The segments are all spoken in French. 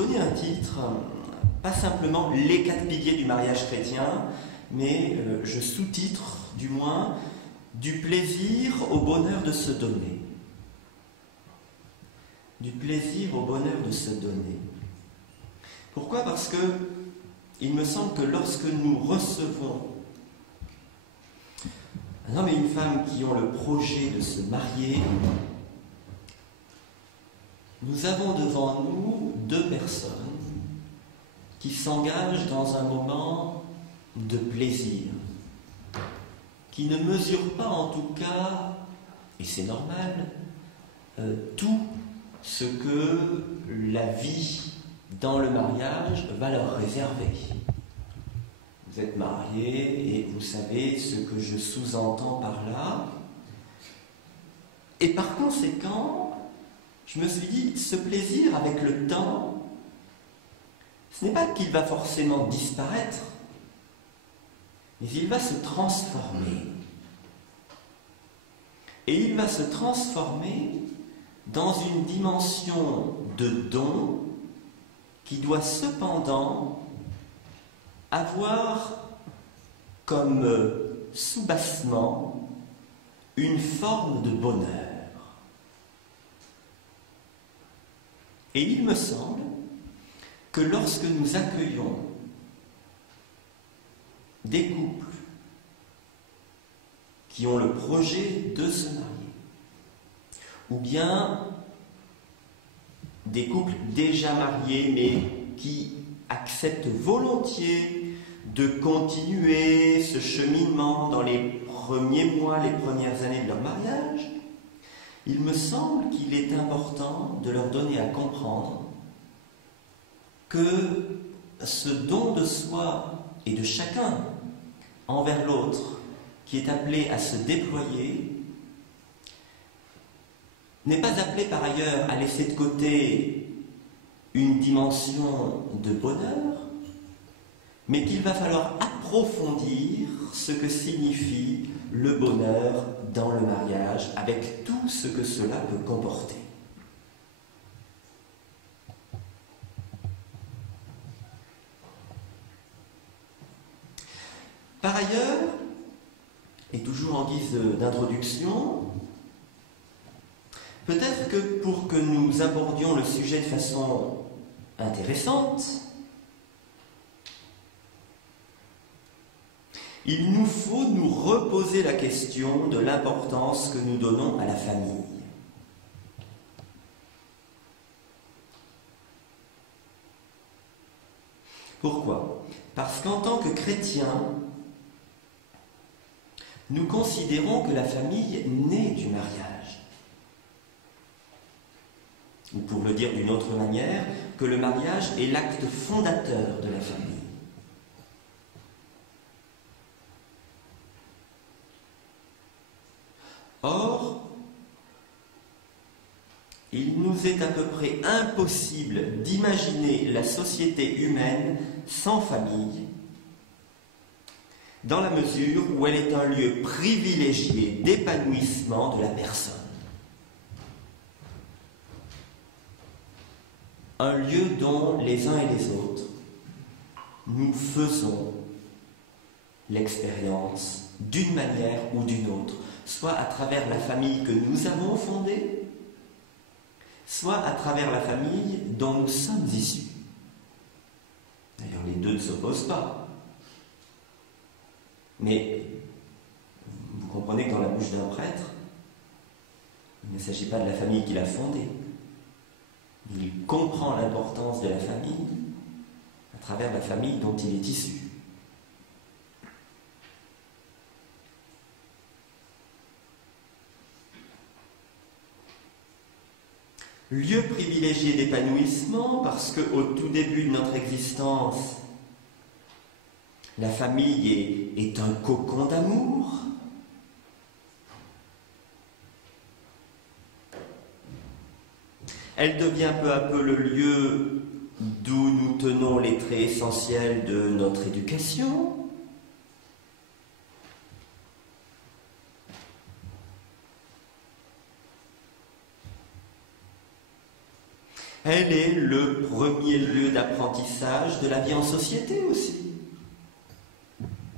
donné un titre, pas simplement les 4 piliers du mariage chrétien, mais je sous-titre du moins du plaisir au bonheur de se donner. Du plaisir au bonheur de se donner. Pourquoi? Parce que il me semble que lorsque nous recevons un homme et une femme qui ont le projet de se marier, nous avons devant nous 2 personnes qui s'engagent dans un moment de plaisir, qui ne mesurent pas en tout cas, et c'est normal, tout ce que la vie dans le mariage va leur réserver. Vous êtes mariés et vous savez ce que je sous-entends par là. Et par conséquent, je me suis dit, ce plaisir avec le temps, ce n'est pas qu'il va forcément disparaître, mais il va se transformer. Et il va se transformer dans une dimension de don qui doit cependant avoir comme soubassement une forme de bonheur. Et il me semble que lorsque nous accueillons des couples qui ont le projet de se marier, ou bien des couples déjà mariés mais qui acceptent volontiers de continuer ce cheminement dans les premiers mois, les premières années de leur mariage, il me semble qu'il est important de leur donner à comprendre que ce don de soi et de chacun envers l'autre qui est appelé à se déployer n'est pas appelé par ailleurs à laisser de côté une dimension de bonheur, mais qu'il va falloir approfondir ce que signifie le bonheur dans le mariage, avec tout ce que cela peut comporter. Par ailleurs, et toujours en guise d'introduction, peut-être que pour que nous abordions le sujet de façon intéressante, il nous faut nous reposer la question de l'importance que nous donnons à la famille. Pourquoi? Parce qu'en tant que chrétiens, nous considérons que la famille naît du mariage. Ou pour le dire d'une autre manière, que le mariage est l'acte fondateur de la famille. Or, il nous est à peu près impossible d'imaginer la société humaine sans famille, dans la mesure où elle est un lieu privilégié d'épanouissement de la personne. Un lieu dont les uns et les autres, nous faisons l'expérience d'une manière ou d'une autre, soit à travers la famille que nous avons fondée, soit à travers la famille dont nous sommes issus. D'ailleurs, les deux ne s'opposent pas. Mais vous comprenez que dans la bouche d'un prêtre, il ne s'agit pas de la famille qu'il a fondée. Il comprend l'importance de la famille à travers la famille dont il est issu. Lieu privilégié d'épanouissement parce qu'au tout début de notre existence, la famille est un cocon d'amour. Elle devient peu à peu le lieu d'où nous tenons les traits essentiels de notre éducation. Elle est le premier lieu d'apprentissage de la vie en société aussi.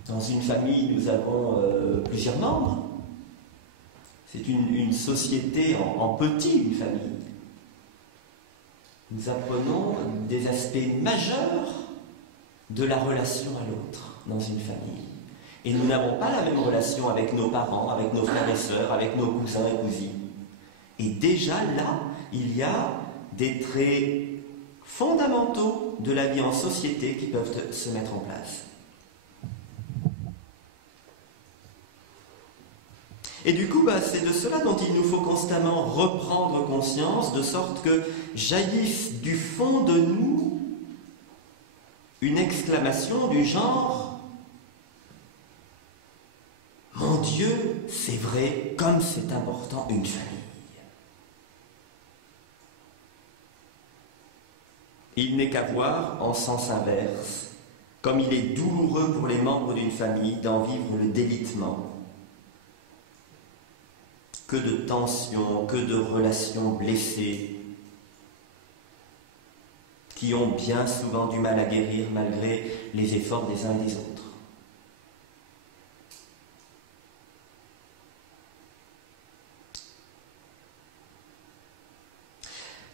Dans une famille, nous avons plusieurs membres. C'est une société en petit, une famille. Nous apprenons des aspects majeurs de la relation à l'autre dans une famille. Et nous n'avons pas la même relation avec nos parents, avec nos frères et sœurs, avec nos cousins et cousines. Et déjà là, il y a des traits fondamentaux de la vie en société qui peuvent se mettre en place. Et du coup, c'est de cela dont il nous faut constamment reprendre conscience, de sorte que jaillisse du fond de nous une exclamation du genre « Mon Dieu, c'est vrai, comme c'est important une famille !» Il n'est qu'à voir en sens inverse, comme il est douloureux pour les membres d'une famille d'en vivre le délitement. Que de tensions, que de relations blessées, qui ont bien souvent du mal à guérir malgré les efforts des uns et des autres.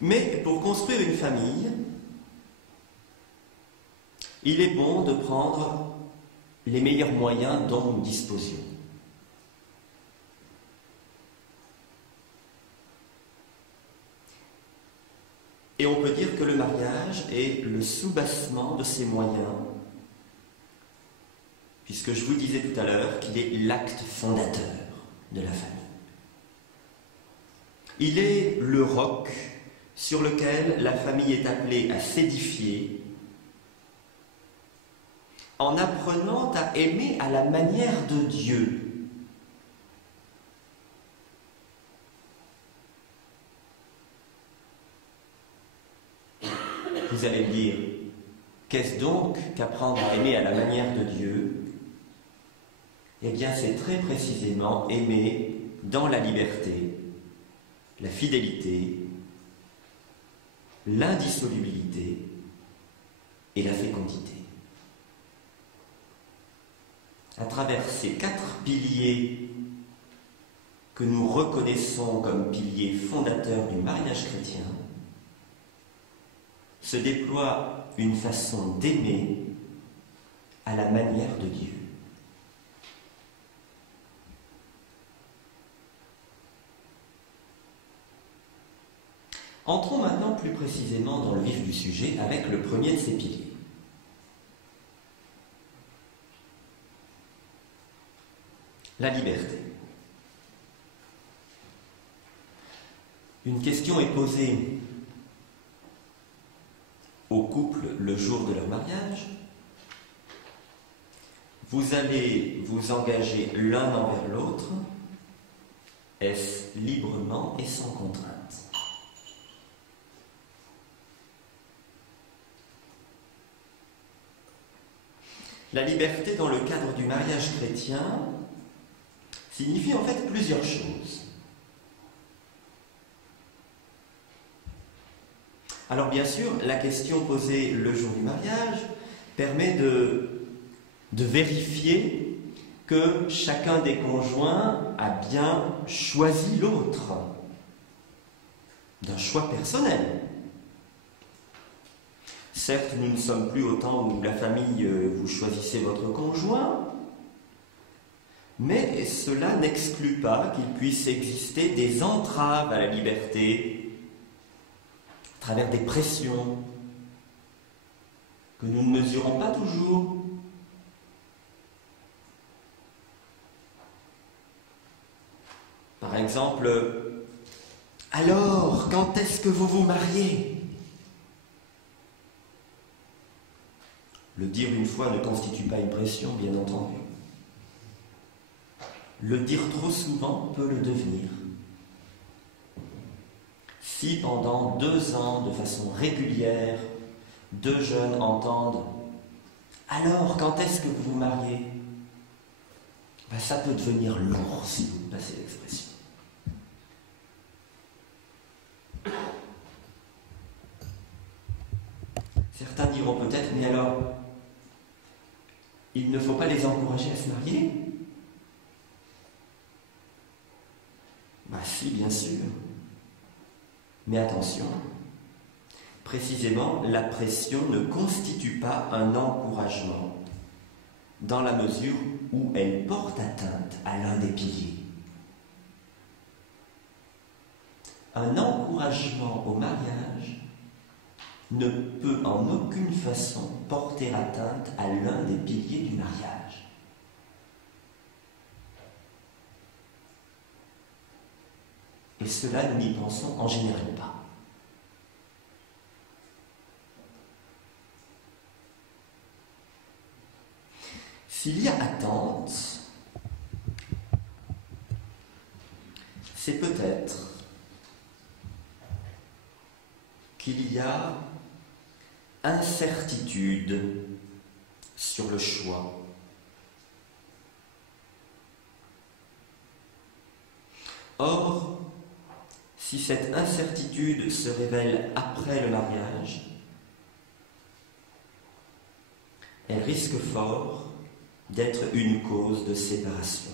Mais pour construire une famille, il est bon de prendre les meilleurs moyens dont nous disposions. Et on peut dire que le mariage est le soubassement de ces moyens, puisque je vous disais tout à l'heure qu'il est l'acte fondateur de la famille. Il est le roc sur lequel la famille est appelée à s'édifier en apprenant à aimer à la manière de Dieu. Vous allez me dire, qu'est-ce donc qu'apprendre à aimer à la manière de Dieu? Eh bien, c'est très précisément aimer dans la liberté, la fidélité, l'indissolubilité et la fécondité. À travers ces 4 piliers que nous reconnaissons comme piliers fondateurs du mariage chrétien, se déploie une façon d'aimer à la manière de Dieu. Entrons maintenant plus précisément dans le vif du sujet avec le premier de ces piliers. La liberté. Une question est posée au couple le jour de leur mariage. Vous allez vous engager l'un envers l'autre. Est-ce librement et sans contrainte? La liberté dans le cadre du mariage chrétien signifie en fait plusieurs choses. Alors bien sûr, la question posée le jour du mariage permet de vérifier que chacun des conjoints a bien choisi l'autre, d'un choix personnel. Certes, nous ne sommes plus au temps où la famille, vous choisissez votre conjoint, mais cela n'exclut pas qu'il puisse exister des entraves à la liberté, à travers des pressions que nous ne mesurons pas toujours. Par exemple, alors, quand est-ce que vous vous mariez? Le dire une fois ne constitue pas une pression, bien entendu. Le dire trop souvent peut le devenir. Si pendant 2 ans, de façon régulière, 2 jeunes entendent « Alors, quand est-ce que vous vous mariez ?» Ça peut devenir lourd, si vous me passez l'expression. Certains diront peut-être, mais alors, il ne faut pas les encourager à se marier? Bah si, bien sûr. Mais attention, précisément, la pression ne constitue pas un encouragement dans la mesure où elle porte atteinte à l'un des piliers. Un encouragement au mariage ne peut en aucune façon porter atteinte à l'un des piliers du mariage. Et cela, nous n'y pensons en général pas. S'il y a attente, c'est peut-être qu'il y a incertitude sur le choix. Or, si cette incertitude se révèle après le mariage, elle risque fort d'être une cause de séparation.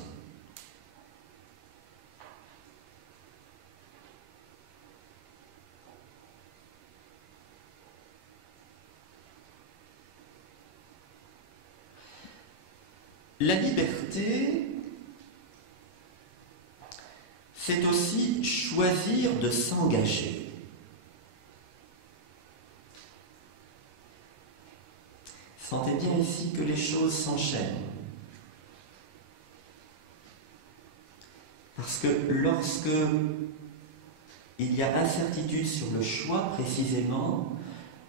La liberté, c'est aussi choisir de s'engager. Sentez bien ici que les choses s'enchaînent. Parce que lorsque il y a incertitude sur le choix précisément,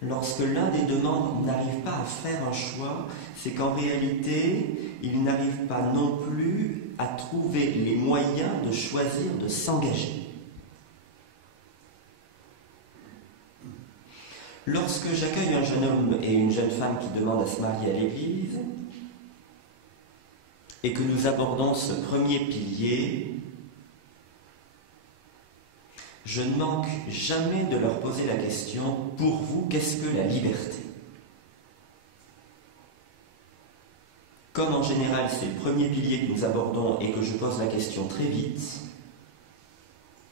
lorsque l'un des deux membres n'arrive pas à faire un choix, c'est qu'en réalité, il n'arrive pas non plus à trouver les moyens de choisir de s'engager. Lorsque j'accueille un jeune homme et une jeune femme qui demandent à se marier à l'église, et que nous abordons ce premier pilier, je ne manque jamais de leur poser la question, pour vous, qu'est-ce que la liberté? Comme en général c'est le premier pilier que nous abordons et que je pose la question très vite,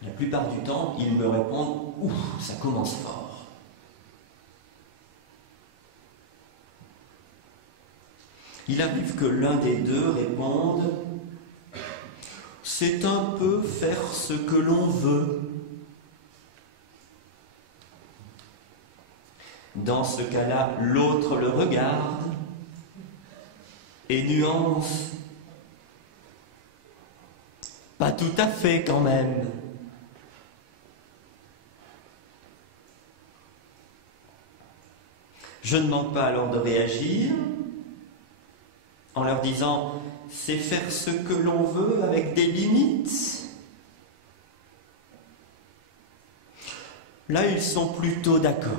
la plupart du temps, ils me répondent « Ouh, ça commence fort ». Il arrive que l'un des deux réponde « C'est un peu faire ce que l'on veut ». Dans ce cas-là, l'autre le regarde et nuance. Pas tout à fait quand même. Je ne manque pas alors de réagir en leur disant « c'est faire ce que l'on veut avec des limites ». Là, ils sont plutôt d'accord.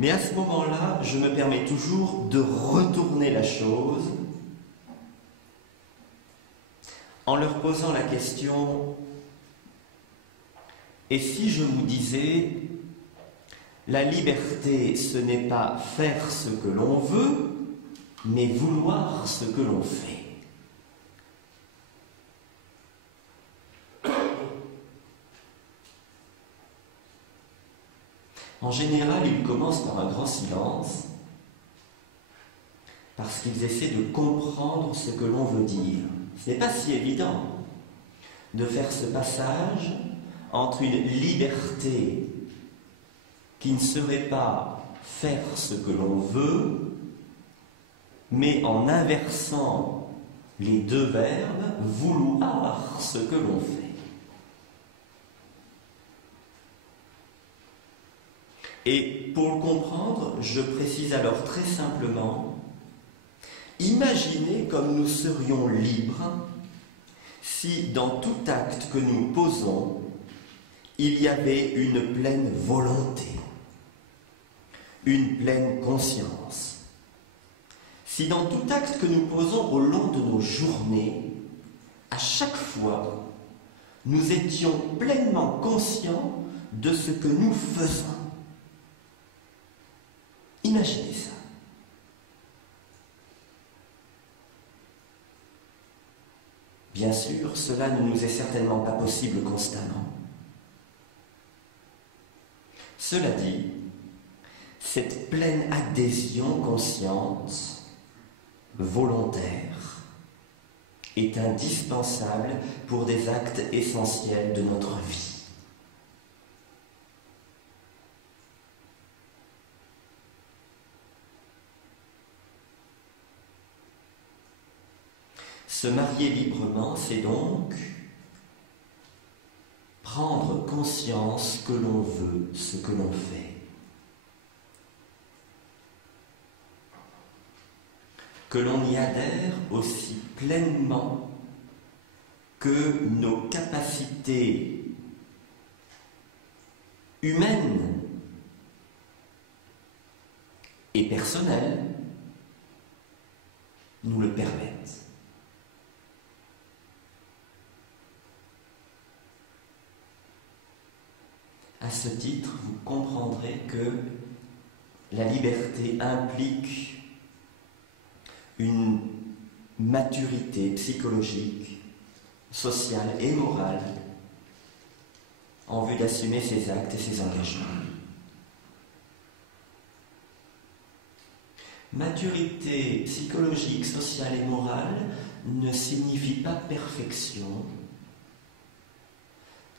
Mais à ce moment-là, je me permets toujours de retourner la chose en leur posant la question « Et si je vous disais, la liberté, ce n'est pas faire ce que l'on veut, mais vouloir ce que l'on fait ». En général, ils commencent par un grand silence, parce qu'ils essaient de comprendre ce que l'on veut dire. Ce n'est pas si évident de faire ce passage entre une liberté qui ne serait pas faire ce que l'on veut, mais en inversant les deux verbes, vouloir ce que l'on fait. Et pour le comprendre, je précise alors très simplement, imaginez comme nous serions libres si dans tout acte que nous posons, il y avait une pleine volonté, une pleine conscience. Si dans tout acte que nous posons au long de nos journées, à chaque fois, nous étions pleinement conscients de ce que nous faisons. Imaginez ça. Bien sûr, cela ne nous est certainement pas possible constamment. Cela dit, cette pleine adhésion consciente, volontaire, est indispensable pour des actes essentiels de notre vie. Se marier librement, c'est donc prendre conscience que l'on veut ce que l'on fait. Que l'on y adhère aussi pleinement que nos capacités humaines et personnelles nous le permettent. À ce titre, vous comprendrez que la liberté implique une maturité psychologique, sociale et morale en vue d'assumer ses actes et ses engagements. Maturité psychologique, sociale et morale ne signifie pas perfection,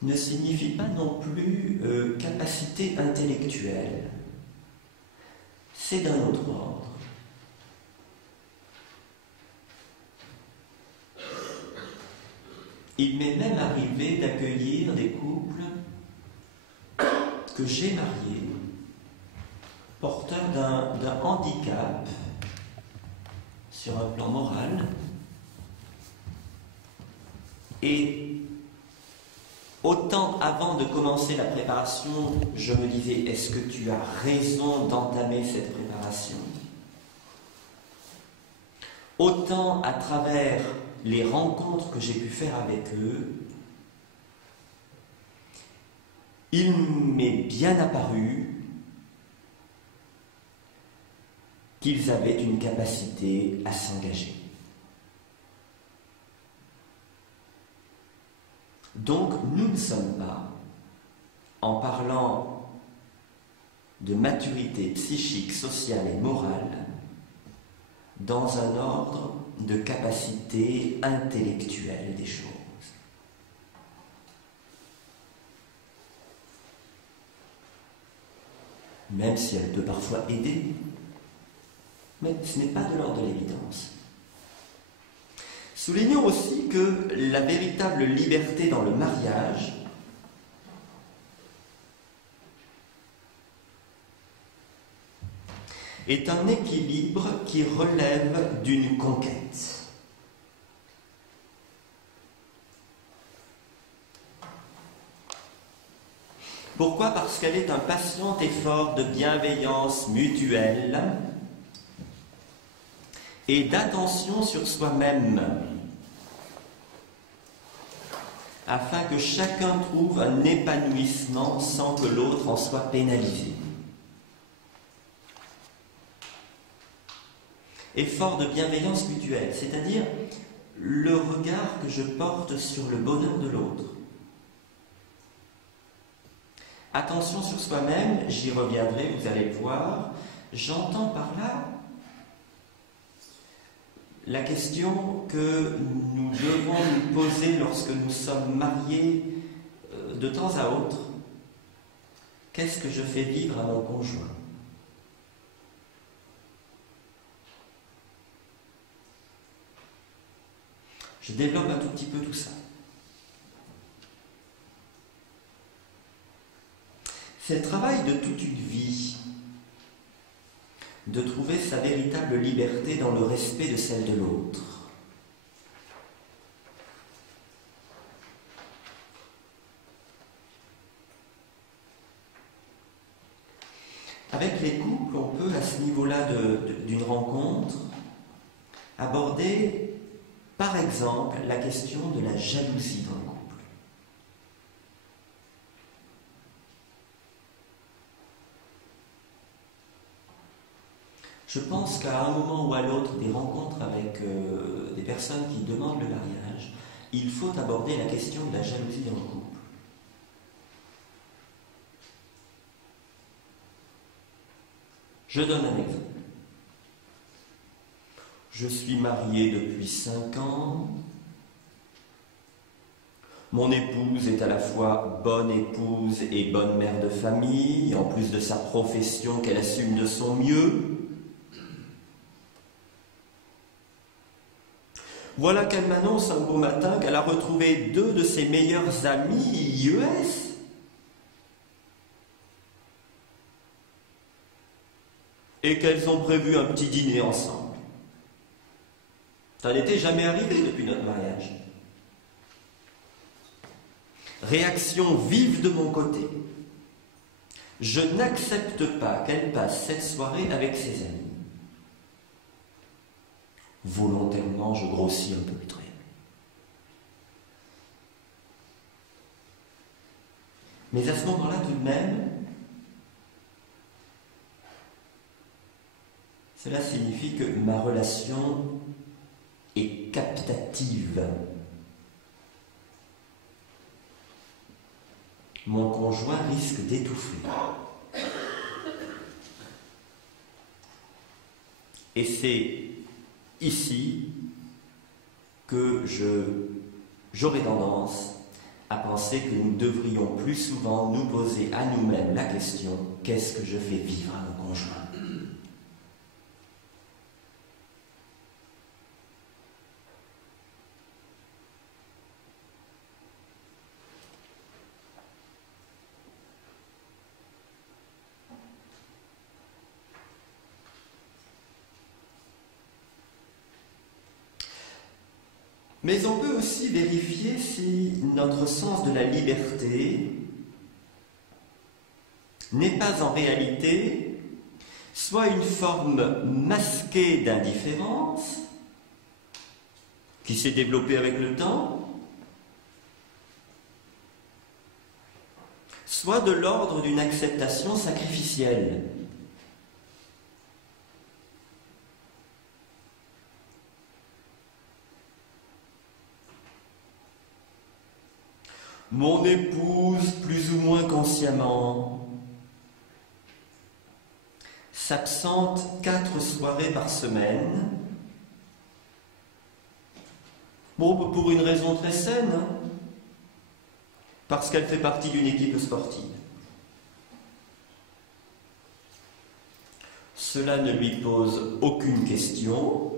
ne signifie pas non plus capacité intellectuelle. C'est d'un autre ordre. Il m'est même arrivé d'accueillir des couples que j'ai mariés, porteurs d'un handicap sur un plan moral, et autant avant de commencer la préparation, je me disais, est-ce que tu as raison d'entamer cette préparation? Autant à travers les rencontres que j'ai pu faire avec eux, il m'est bien apparu qu'ils avaient une capacité à s'engager. Donc, nous ne sommes pas, en parlant de maturité psychique, sociale et morale, dans un ordre de capacité intellectuelle des choses. Même si elle peut parfois aider, mais ce n'est pas de l'ordre de l'évidence. Soulignons aussi que la véritable liberté dans le mariage est un équilibre qui relève d'une conquête. Pourquoi? Parce qu'elle est un patient effort de bienveillance mutuelle et d'attention sur soi-même, afin que chacun trouve un épanouissement sans que l'autre en soit pénalisé. Effort de bienveillance mutuelle, c'est-à-dire le regard que je porte sur le bonheur de l'autre. Attention sur soi-même, j'y reviendrai, vous allez le voir. J'entends par là la question que nous devons nous poser lorsque nous sommes mariés de temps à autre. Qu'est-ce que je fais vivre à mon conjoint? Je développe un tout petit peu tout ça. C'est le travail de toute une vie de trouver sa véritable liberté dans le respect de celle de l'autre. Avec les couples, on peut, à ce niveau-là d'une rencontre, aborder, par exemple, la question de la jalousie dans le couple. Je pense qu'à un moment ou à l'autre des rencontres avec des personnes qui demandent le mariage, il faut aborder la question de la jalousie dans le couple. Je donne un exemple. Je suis marié depuis 5 ans. Mon épouse est à la fois bonne épouse et bonne mère de famille, en plus de sa profession qu'elle assume de son mieux. Voilà qu'elle m'annonce un beau matin qu'elle a retrouvé 2 de ses meilleurs amis IES. Et qu'elles ont prévu un petit dîner ensemble. Ça n'était jamais arrivé depuis notre mariage. Réaction vive de mon côté. Je n'accepte pas qu'elle passe cette soirée avec ses amis. Volontairement, je grossis un peu le trait. Mais à ce moment-là, tout de même, cela signifie que ma relation est captative. Mon conjoint risque d'étouffer. Et c'est ici que j'aurais tendance à penser que nous devrions plus souvent nous poser à nous-mêmes la question: qu'est-ce que je fais vivre à mon conjoint ? Mais on peut aussi vérifier si notre sens de la liberté n'est pas en réalité soit une forme masquée d'indifférence qui s'est développée avec le temps, soit de l'ordre d'une acceptation sacrificielle. Mon épouse, plus ou moins consciemment, s'absente 4 soirées par semaine. Bon, pour une raison très saine, hein, parce qu'elle fait partie d'une équipe sportive. Cela ne lui pose aucune question.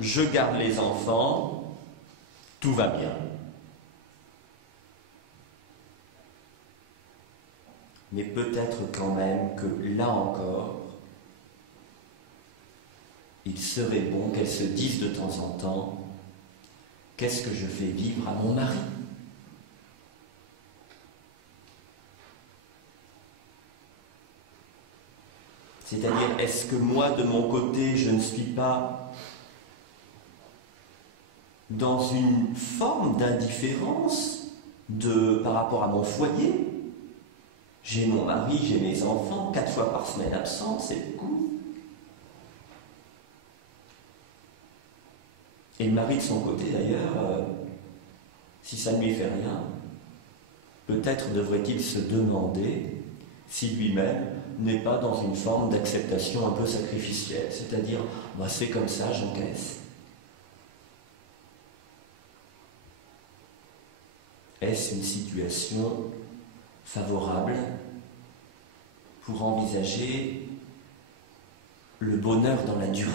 Je garde les enfants, tout va bien. Mais peut-être quand même que, là encore, il serait bon qu'elle se dise de temps en temps: qu'est-ce que je fais vivre à mon mari ? C'est-à-dire, est-ce que moi, de mon côté, je ne suis pas dans une forme d'indifférence par rapport à mon foyer ? J'ai mon mari, j'ai mes enfants, 4 fois par semaine absents, c'est beaucoup. Et le mari de son côté, d'ailleurs, si ça ne lui fait rien, peut-être devrait-il se demander si lui-même n'est pas dans une forme d'acceptation un peu sacrificielle, c'est-à-dire, bah, c'est comme ça, j'encaisse. Est-ce une situation favorable pour envisager le bonheur dans la durée?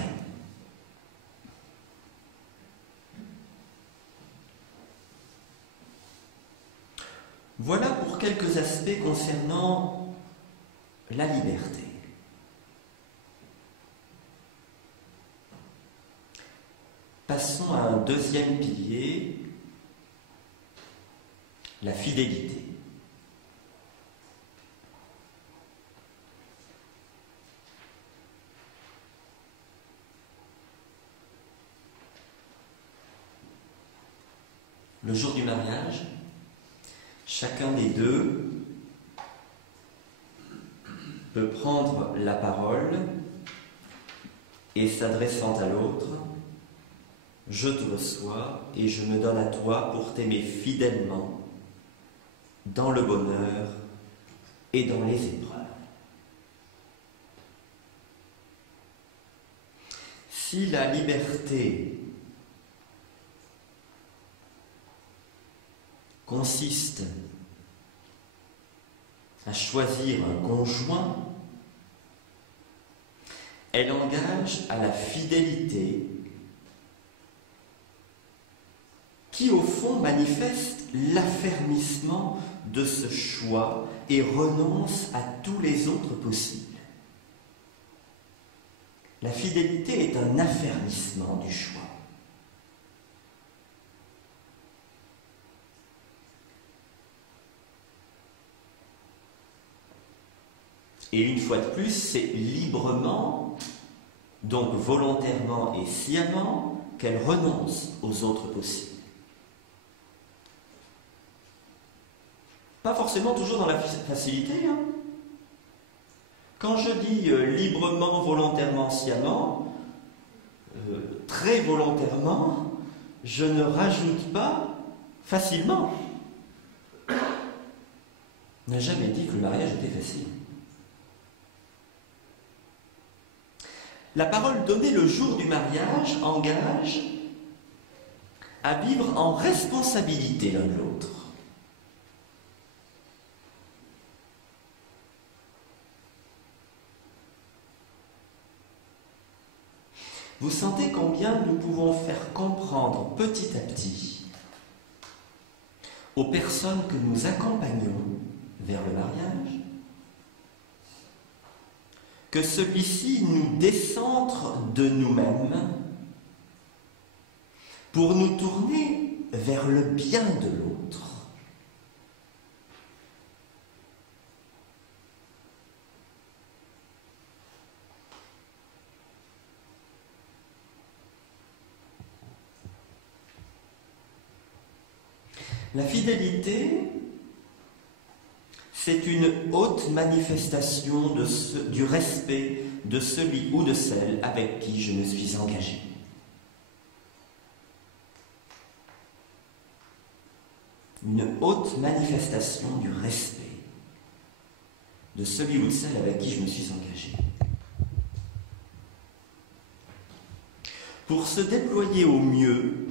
Voilà pour quelques aspects concernant la liberté. Passons à un deuxième pilier, la fidélité. Le jour du mariage, chacun des deux peut prendre la parole et s'adressant à l'autre, je te reçois et je me donne à toi pour t'aimer fidèlement dans le bonheur et dans les épreuves. Si la liberté consiste à choisir un conjoint, elle engage à la fidélité qui, au fond, manifeste l'affermissement de ce choix et renonce à tous les autres possibles. La fidélité est un affermissement du choix. Et une fois de plus, c'est librement, donc volontairement et sciemment, qu'elle renonce aux autres possibles. Pas forcément toujours dans la facilité. Quand je dis librement, volontairement, sciemment, très volontairement, je ne rajoute pas facilement. On n'a jamais dit que le mariage était facile. La parole donnée le jour du mariage engage à vivre en responsabilité l'un de l'autre. Vous sentez combien nous pouvons faire comprendre petit à petit aux personnes que nous accompagnons vers le mariage que celui-ci nous décentre de nous-mêmes pour nous tourner vers le bien de l'autre. La fidélité, c'est une haute manifestation du respect de celui ou de celle avec qui je me suis engagé. Une haute manifestation du respect de celui ou de celle avec qui je me suis engagé. Pour se déployer au mieux,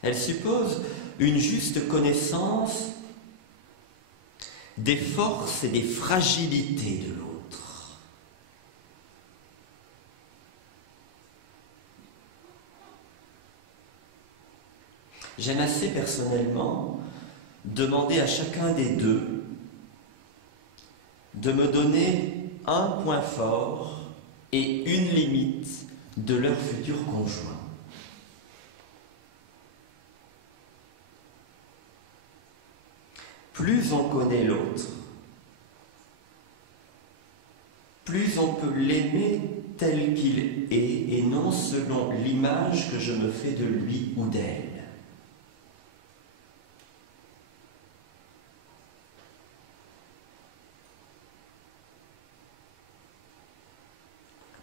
elle suppose une juste connaissance des forces et des fragilités de l'autre. J'aime assez personnellement demander à chacun des deux de me donner un point fort et une limite de leur futur conjoint. Plus on connaît l'autre, plus on peut l'aimer tel qu'il est et non selon l'image que je me fais de lui ou d'elle.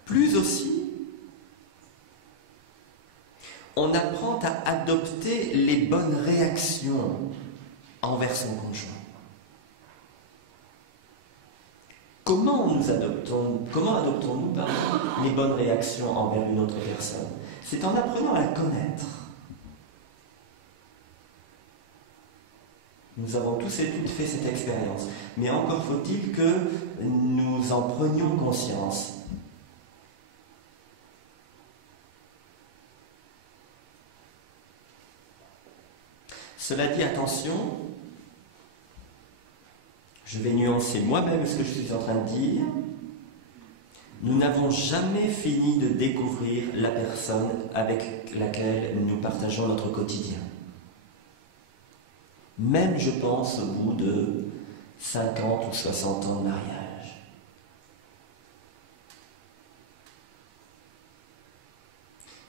Plus aussi, on apprend à adopter les bonnes réactions envers son conjoint. Comment adoptons-nous les bonnes réactions envers une autre personne? C'est en apprenant à la connaître. Nous avons tous et toutes fait cette expérience, mais encore faut-il que nous en prenions conscience. Cela dit, attention, je vais nuancer moi-même ce que je suis en train de dire. Nous n'avons jamais fini de découvrir la personne avec laquelle nous partageons notre quotidien. Même, je pense, au bout de 50 ou 60 ans de mariage.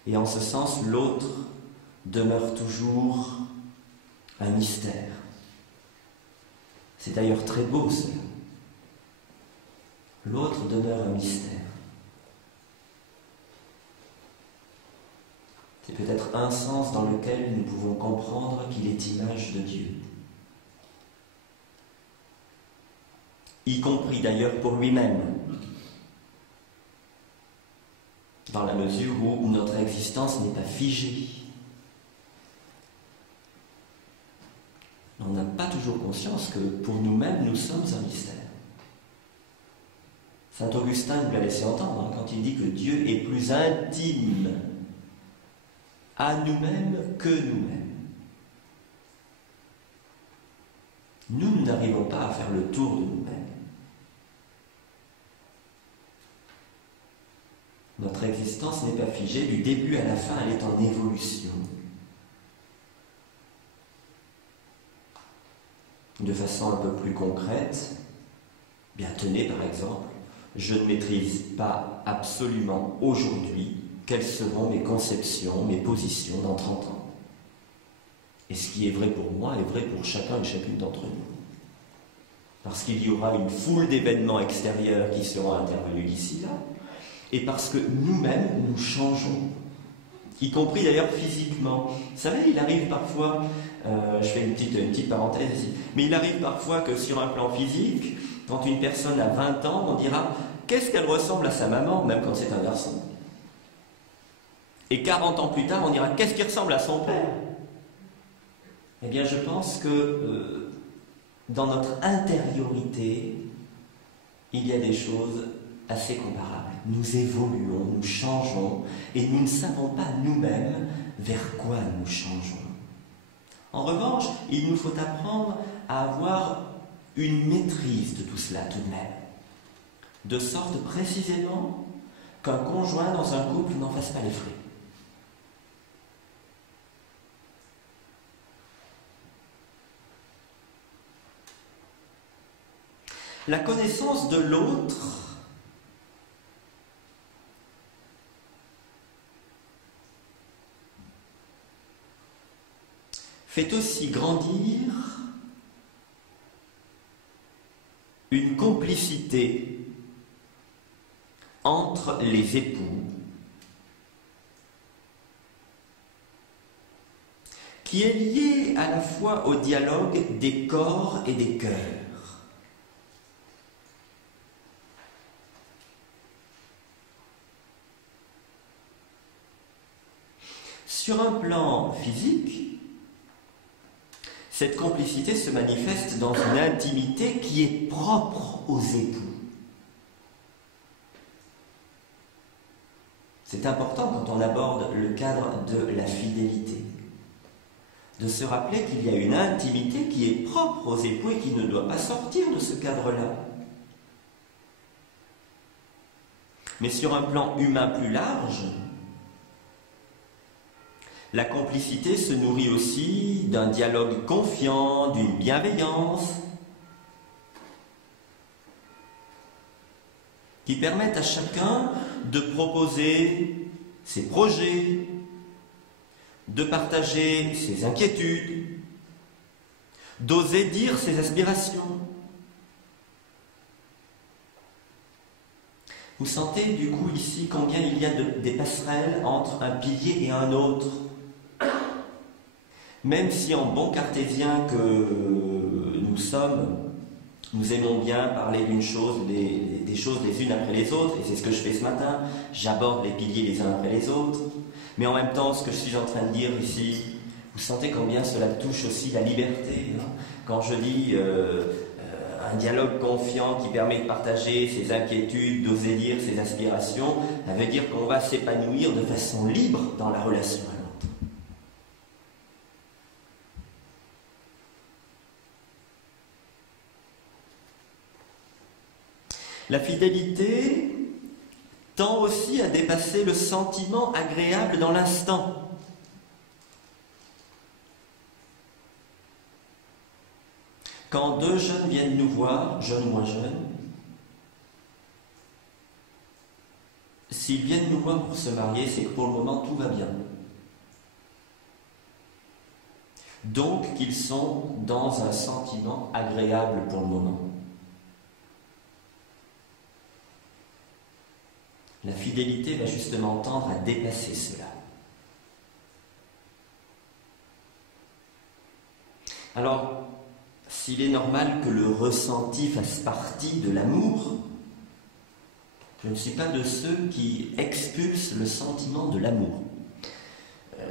Et en ce sens, l'autre demeure toujours un mystère. C'est d'ailleurs très beau cela. L'autre demeure un mystère. C'est peut-être un sens dans lequel nous pouvons comprendre qu'il est image de Dieu. Y compris d'ailleurs pour lui-même, dans la mesure où notre existence n'est pas figée. On n'a pas toujours conscience que pour nous-mêmes, nous sommes un mystère. Saint Augustin nous l'a laissé entendre quand il dit que Dieu est plus intime à nous-mêmes que nous-mêmes. Nous n'arrivons pas à faire le tour de nous-mêmes. Notre existence n'est pas figée, du début à la fin, elle est en évolution. De façon un peu plus concrète, bien tenez par exemple, je ne maîtrise pas absolument aujourd'hui quelles seront mes conceptions, mes positions dans 30 ans. Et ce qui est vrai pour moi est vrai pour chacun et chacune d'entre nous. Parce qu'il y aura une foule d'événements extérieurs qui seront intervenus d'ici là, et parce que nous-mêmes, nous changeons, y compris d'ailleurs physiquement. Vous savez, il arrive parfois, je fais une petite parenthèse ici, mais il arrive parfois que sur un plan physique, quand une personne a 20 ans, on dira « qu'est-ce qu'elle ressemble à sa maman ?» même quand c'est un garçon. Et 40 ans plus tard, on dira « qu'est-ce qui ressemble à son père ?» Eh bien, je pense que dans notre intériorité, il y a des choses assez comparables. Nous évoluons, nous changeons, et nous ne savons pas nous-mêmes vers quoi nous changeons. En revanche, il nous faut apprendre à avoir une maîtrise de tout cela tout de même, de sorte précisément qu'un conjoint dans un couple n'en fasse pas les frais. La connaissance de l'autre fait aussi grandir une complicité entre les époux qui est liée à la fois au dialogue des corps et des cœurs. Sur un plan physique, cette complicité se manifeste dans une intimité qui est propre aux époux. C'est important quand on aborde le cadre de la fidélité, de se rappeler qu'il y a une intimité qui est propre aux époux et qui ne doit pas sortir de ce cadre-là. Mais sur un plan humain plus large, la complicité se nourrit aussi d'un dialogue confiant, d'une bienveillance, qui permettent à chacun de proposer ses projets, de partager ses inquiétudes, d'oser dire ses aspirations. Vous sentez du coup ici combien il y a des passerelles entre un pilier et un autre. Même si en bon cartésien que nous sommes, nous aimons bien parler d'une chose, des choses les unes après les autres, et c'est ce que je fais ce matin, j'aborde les piliers les uns après les autres, mais en même temps, ce que je suis en train de dire ici, vous sentez combien cela touche aussi la liberté, hein. Quand je dis un dialogue confiant qui permet de partager ses inquiétudes, d'oser dire ses aspirations, ça veut dire qu'on va s'épanouir de façon libre dans la relation à l'autre. La fidélité tend aussi à dépasser le sentiment agréable dans l'instant. Quand deux jeunes viennent nous voir, jeunes ou moins jeunes, s'ils viennent nous voir pour se marier, c'est que pour le moment tout va bien. donc qu'ils sont dans un sentiment agréable pour le moment. La fidélité va justement tendre à dépasser cela. Alors, s'il est normal que le ressenti fasse partie de l'amour, je ne suis pas de ceux qui expulsent le sentiment de l'amour.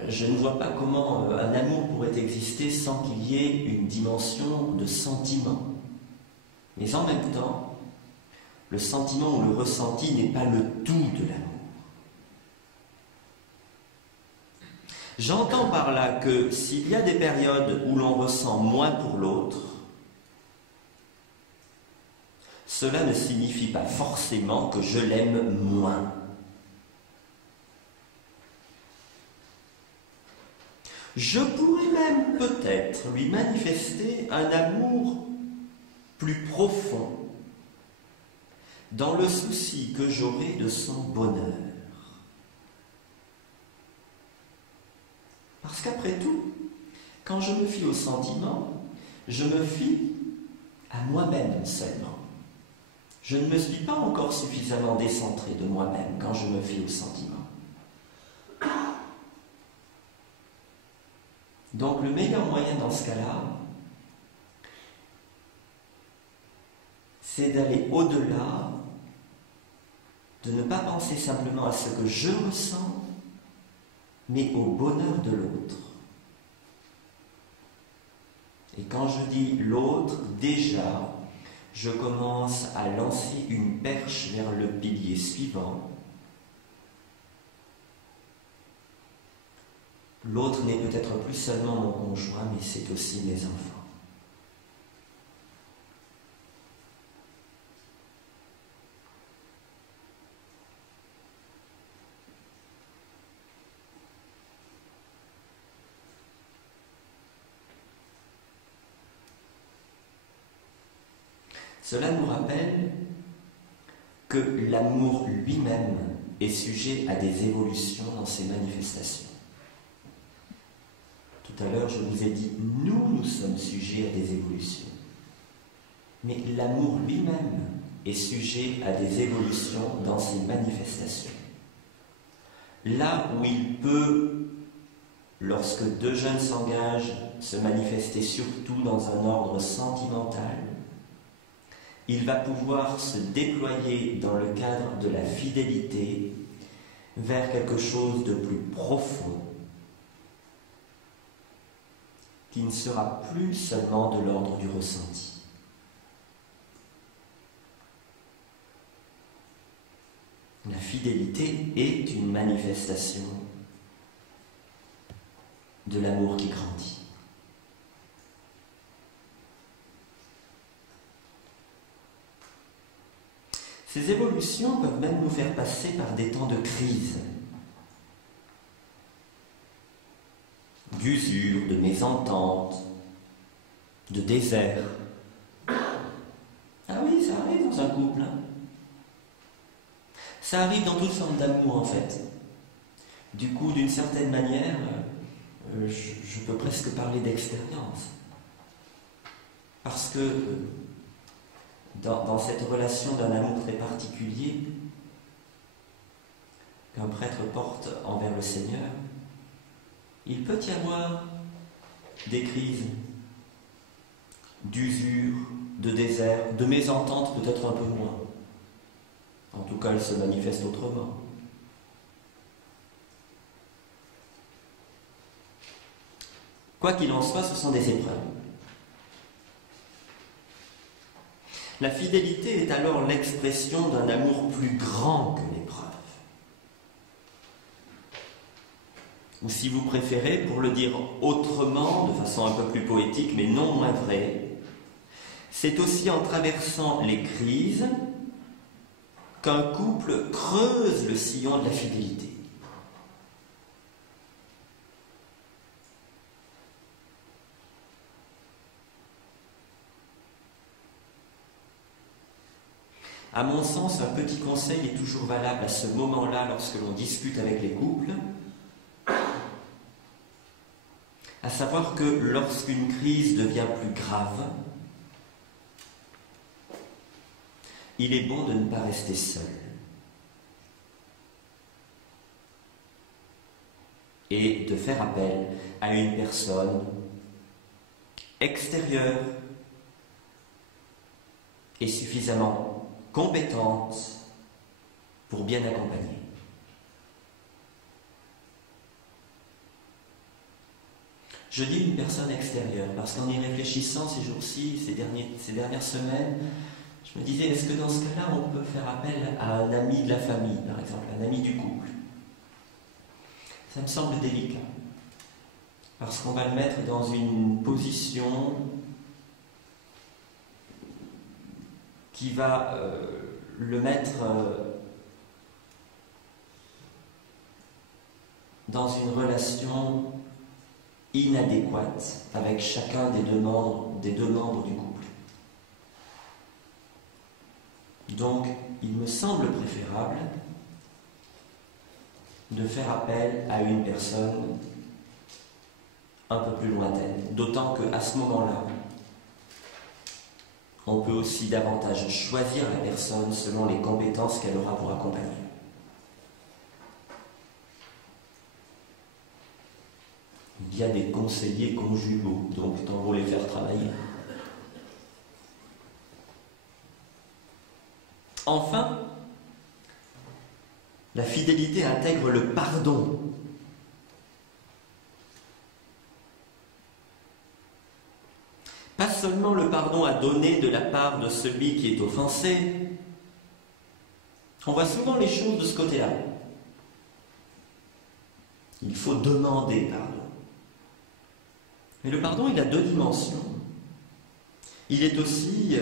Je ne vois pas comment un amour pourrait exister sans qu'il y ait une dimension de sentiment. Mais en même temps, le sentiment ou le ressenti n'est pas le tout de l'amour. J'entends par là que s'il y a des périodes où l'on ressent moins pour l'autre, cela ne signifie pas forcément que je l'aime moins. Je pourrais même peut-être lui manifester un amour plus profond dans le souci que j'aurai de son bonheur. Parce qu'après tout, quand je me fie au sentiment, je me fie à moi-même seulement. Je ne me suis pas encore suffisamment décentré de moi-même quand je me fie au sentiment. Donc le meilleur moyen dans ce cas-là, c'est d'aller au-delà, de ne pas penser simplement à ce que je ressens, mais au bonheur de l'autre. Et quand je dis l'autre, déjà, je commence à lancer une perche vers le pilier suivant. L'autre n'est peut-être plus seulement mon conjoint, mais c'est aussi mes enfants. Cela nous rappelle que l'amour lui-même est sujet à des évolutions dans ses manifestations. Tout à l'heure, je vous ai dit, nous sommes sujets à des évolutions. Mais l'amour lui-même est sujet à des évolutions dans ses manifestations. Là où il peut, lorsque deux jeunes s'engagent, se manifester surtout dans un ordre sentimental, il va pouvoir se déployer dans le cadre de la fidélité vers quelque chose de plus profond, qui ne sera plus seulement de l'ordre du ressenti. La fidélité est une manifestation de l'amour qui grandit. Ces évolutions peuvent même nous faire passer par des temps de crise, d'usure, de mésentente, de désert. Ah oui, ça arrive dans un couple. Ça arrive dans toute forme d'amour en fait. Du coup, d'une certaine manière, je peux presque parler d'expérience. Parce que dans cette relation d'un amour très particulier qu'un prêtre porte envers le Seigneur, il peut y avoir des crises d'usure, de désert, de mésentente peut-être un peu moins. En tout cas, elles se manifestent autrement. Quoi qu'il en soit, ce sont des épreuves. La fidélité est alors l'expression d'un amour plus grand que l'épreuve. Ou si vous préférez, pour le dire autrement, de façon un peu plus poétique, mais non moins vraie, c'est aussi en traversant les crises qu'un couple creuse le sillon de la fidélité. À mon sens, un petit conseil est toujours valable à ce moment-là lorsque l'on discute avec les couples. à savoir que lorsqu'une crise devient plus grave, il est bon de ne pas rester seul et de faire appel à une personne extérieure et suffisamment compétente pour bien accompagner. Je dis une personne extérieure parce qu'en y réfléchissant ces jours-ci, ces dernières semaines, je me disais, est-ce que dans ce cas-là, on peut faire appel à un ami de la famille, par exemple, un ami du couple? Ça me semble délicat, parce qu'on va le mettre dans une position qui va le mettre dans une relation inadéquate avec chacun des deux membres du couple. Donc, il me semble préférable de faire appel à une personne un peu plus lointaine, d'autant qu'à ce moment-là, on peut aussi davantage choisir la personne selon les compétences qu'elle aura pour accompagner. Il y a des conseillers conjugaux, donc tant vaut les faire travailler. Enfin, la fidélité intègre le pardon. Pas seulement le pardon à donner de la part de celui qui est offensé. On voit souvent les choses de ce côté-là. Il faut demander pardon. Mais le pardon, il a deux dimensions. Il est aussi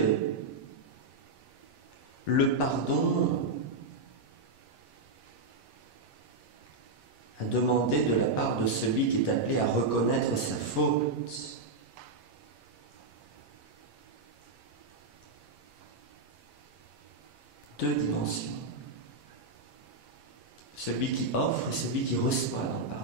le pardon à demander de la part de celui qui est appelé à reconnaître sa faute. Deux dimensions. Celui qui offre et celui qui reçoit dans le pardon.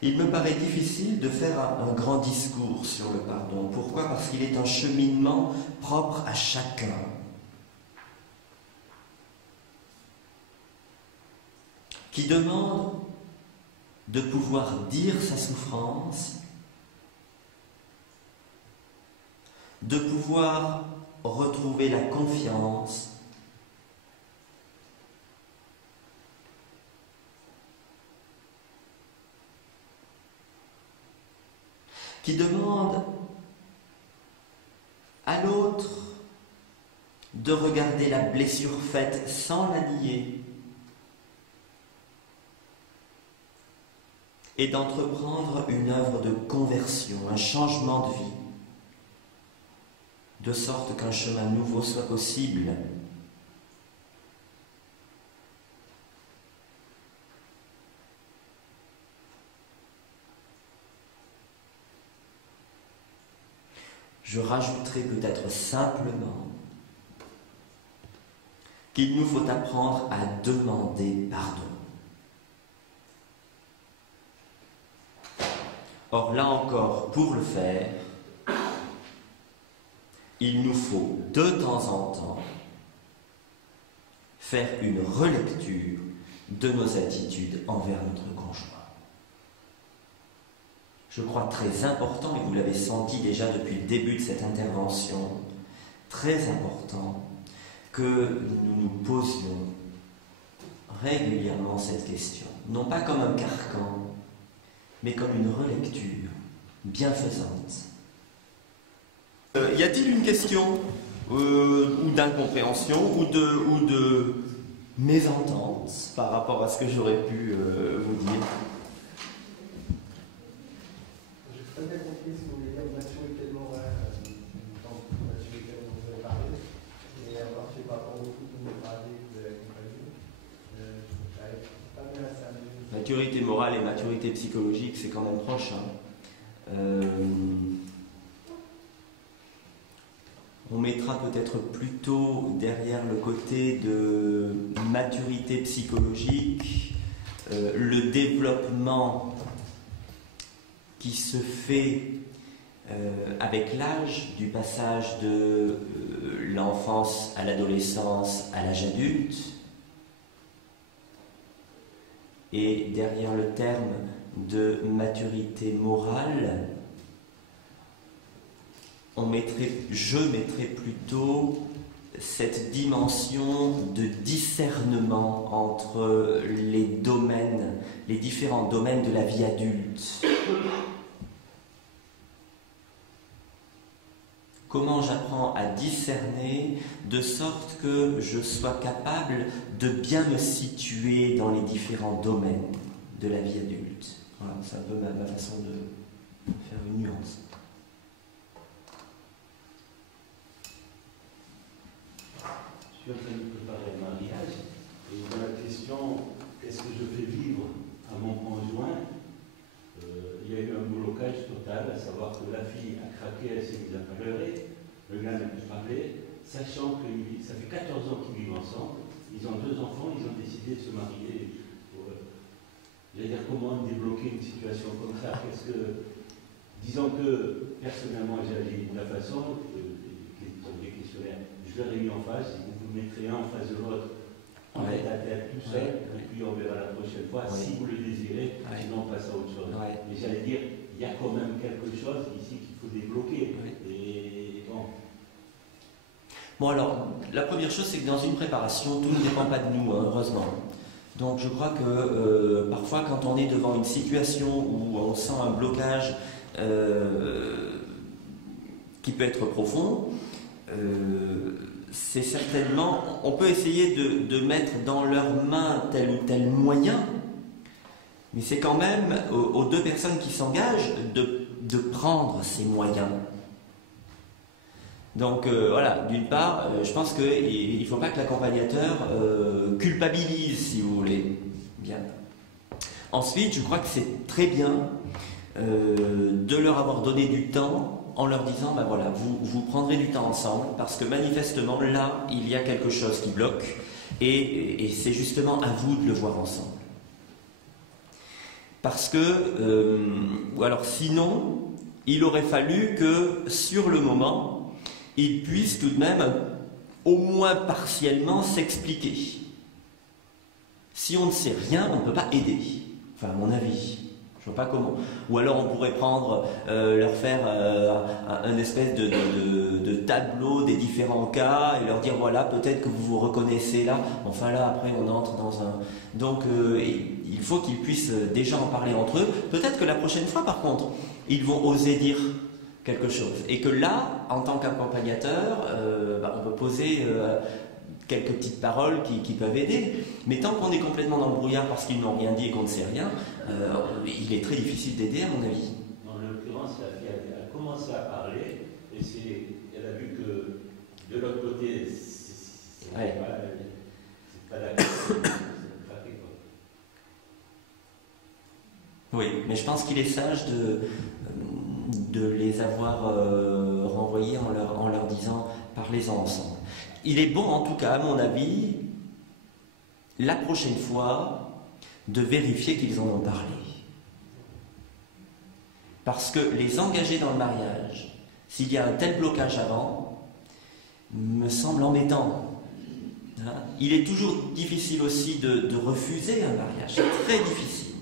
Il me paraît difficile de faire un grand discours sur le pardon. Pourquoi? Parce qu'il est un cheminement propre à chacun. Qui demande de pouvoir dire sa souffrance, de pouvoir retrouver la confiance, qui demande à l'autre de regarder la blessure faite sans la nier et d'entreprendre une œuvre de conversion, un changement de vie, de sorte qu'un chemin nouveau soit possible. Je rajouterai peut-être simplement qu'il nous faut apprendre à demander pardon. Or, là encore, pour le faire, il nous faut de temps en temps faire une relecture de nos attitudes envers notre conjoint. Je crois très important, et vous l'avez senti déjà depuis le début de cette intervention, très important que nous nous posions régulièrement cette question, non pas comme un carcan, mais comme une relecture bienfaisante. Y a-t-il une question ou d'incompréhension ou de mésentente par rapport à ce que j'aurais pu vous dire? J'ai très bien compris ce que vous voulez dire, maturité morale, maturité dont vous avez parlé, et avoir fait par rapport au foot dont vous parlez, de la compagnie, j'arrive pas bien à ça. Maturité morale et maturité psychologique, c'est quand même proche. On mettra peut-être plutôt derrière le côté de maturité psychologique le développement qui se fait avec l'âge, du passage de l'enfance à l'adolescence à l'âge adulte, et derrière le terme de maturité morale, je mettrais plutôt cette dimension de discernement entre les domaines, les différents domaines de la vie adulte. Comment j'apprends à discerner de sorte que je sois capable de bien me situer dans les différents domaines de la vie adulte. Voilà, c'est un peu ma façon de faire une nuance. Je suis en train de préparer un mariage et dans la question qu'est-ce que je fais vivre à mon conjoint, il y a eu un blocage total, à savoir que la fille a craqué, elle s'est mise à pleurer, le gars n'a plus parlé, sachant que ça fait 14 ans qu'ils vivent ensemble, ils ont 2 enfants, ils ont décidé de se marier. J'allais dire comment débloquer une situation comme ça, parce que disons que personnellement j'ai agi de la façon, des questionnaires, je leur ai mis en face, vous vous mettrez un en face de l'autre, en tête à tête, tout seul, et puis on verra la prochaine fois, si vous le désirez, sinon on passe à autre chose. Mais j'allais dire, il y a quand même quelque chose ici qu'il faut débloquer. Et bon. Bon alors, la première chose, c'est que dans une préparation, tout ne dépend pas de nous, hein, heureusement. Donc je crois que parfois quand on est devant une situation où on sent un blocage qui peut être profond, c'est certainement, on peut essayer de mettre dans leurs mains tel ou tel moyen, mais c'est quand même aux 2 personnes qui s'engagent de prendre ces moyens. Donc voilà, d'une part, je pense qu'il ne faut pas que l'accompagnateur culpabilise, si vous voulez. Bien. Ensuite, je crois que c'est très bien de leur avoir donné du temps en leur disant, ben voilà, vous prendrez du temps ensemble, parce que manifestement, là, il y a quelque chose qui bloque, et c'est justement à vous de le voir ensemble. Parce que, ou alors sinon, il aurait fallu que, sur le moment, ils puissent tout de même, au moins partiellement, s'expliquer. Si on ne sait rien, on ne peut pas aider. Enfin, à mon avis. Je ne vois pas comment. Ou alors on pourrait leur faire un espèce de tableau des différents cas et leur dire voilà, peut-être que vous vous reconnaissez là. Enfin là, après, on entre dans un... Donc, il faut qu'ils puissent déjà en parler entre eux. Peut-être que la prochaine fois, par contre, ils vont oser dire quelque chose. Et que là, en tant qu'accompagnateur, on peut poser quelques petites paroles qui peuvent aider. Mais tant qu'on est complètement dans le brouillard parce qu'ils n'ont rien dit et qu'on ne sait rien, il est très difficile d'aider, à mon avis. En l'occurrence, la fille a commencé à parler et elle a vu que de l'autre côté, c'est pas d'accord. Oui, mais je pense qu'il est sage de les avoir renvoyés en leur disant « parlez-en ensemble ». Il est bon, en tout cas, à mon avis, la prochaine fois, de vérifier qu'ils en ont parlé. Parce que les engager dans le mariage, s'il y a un tel blocage avant, me semble embêtant. Hein? Il est toujours difficile aussi de refuser un mariage, c'est très difficile.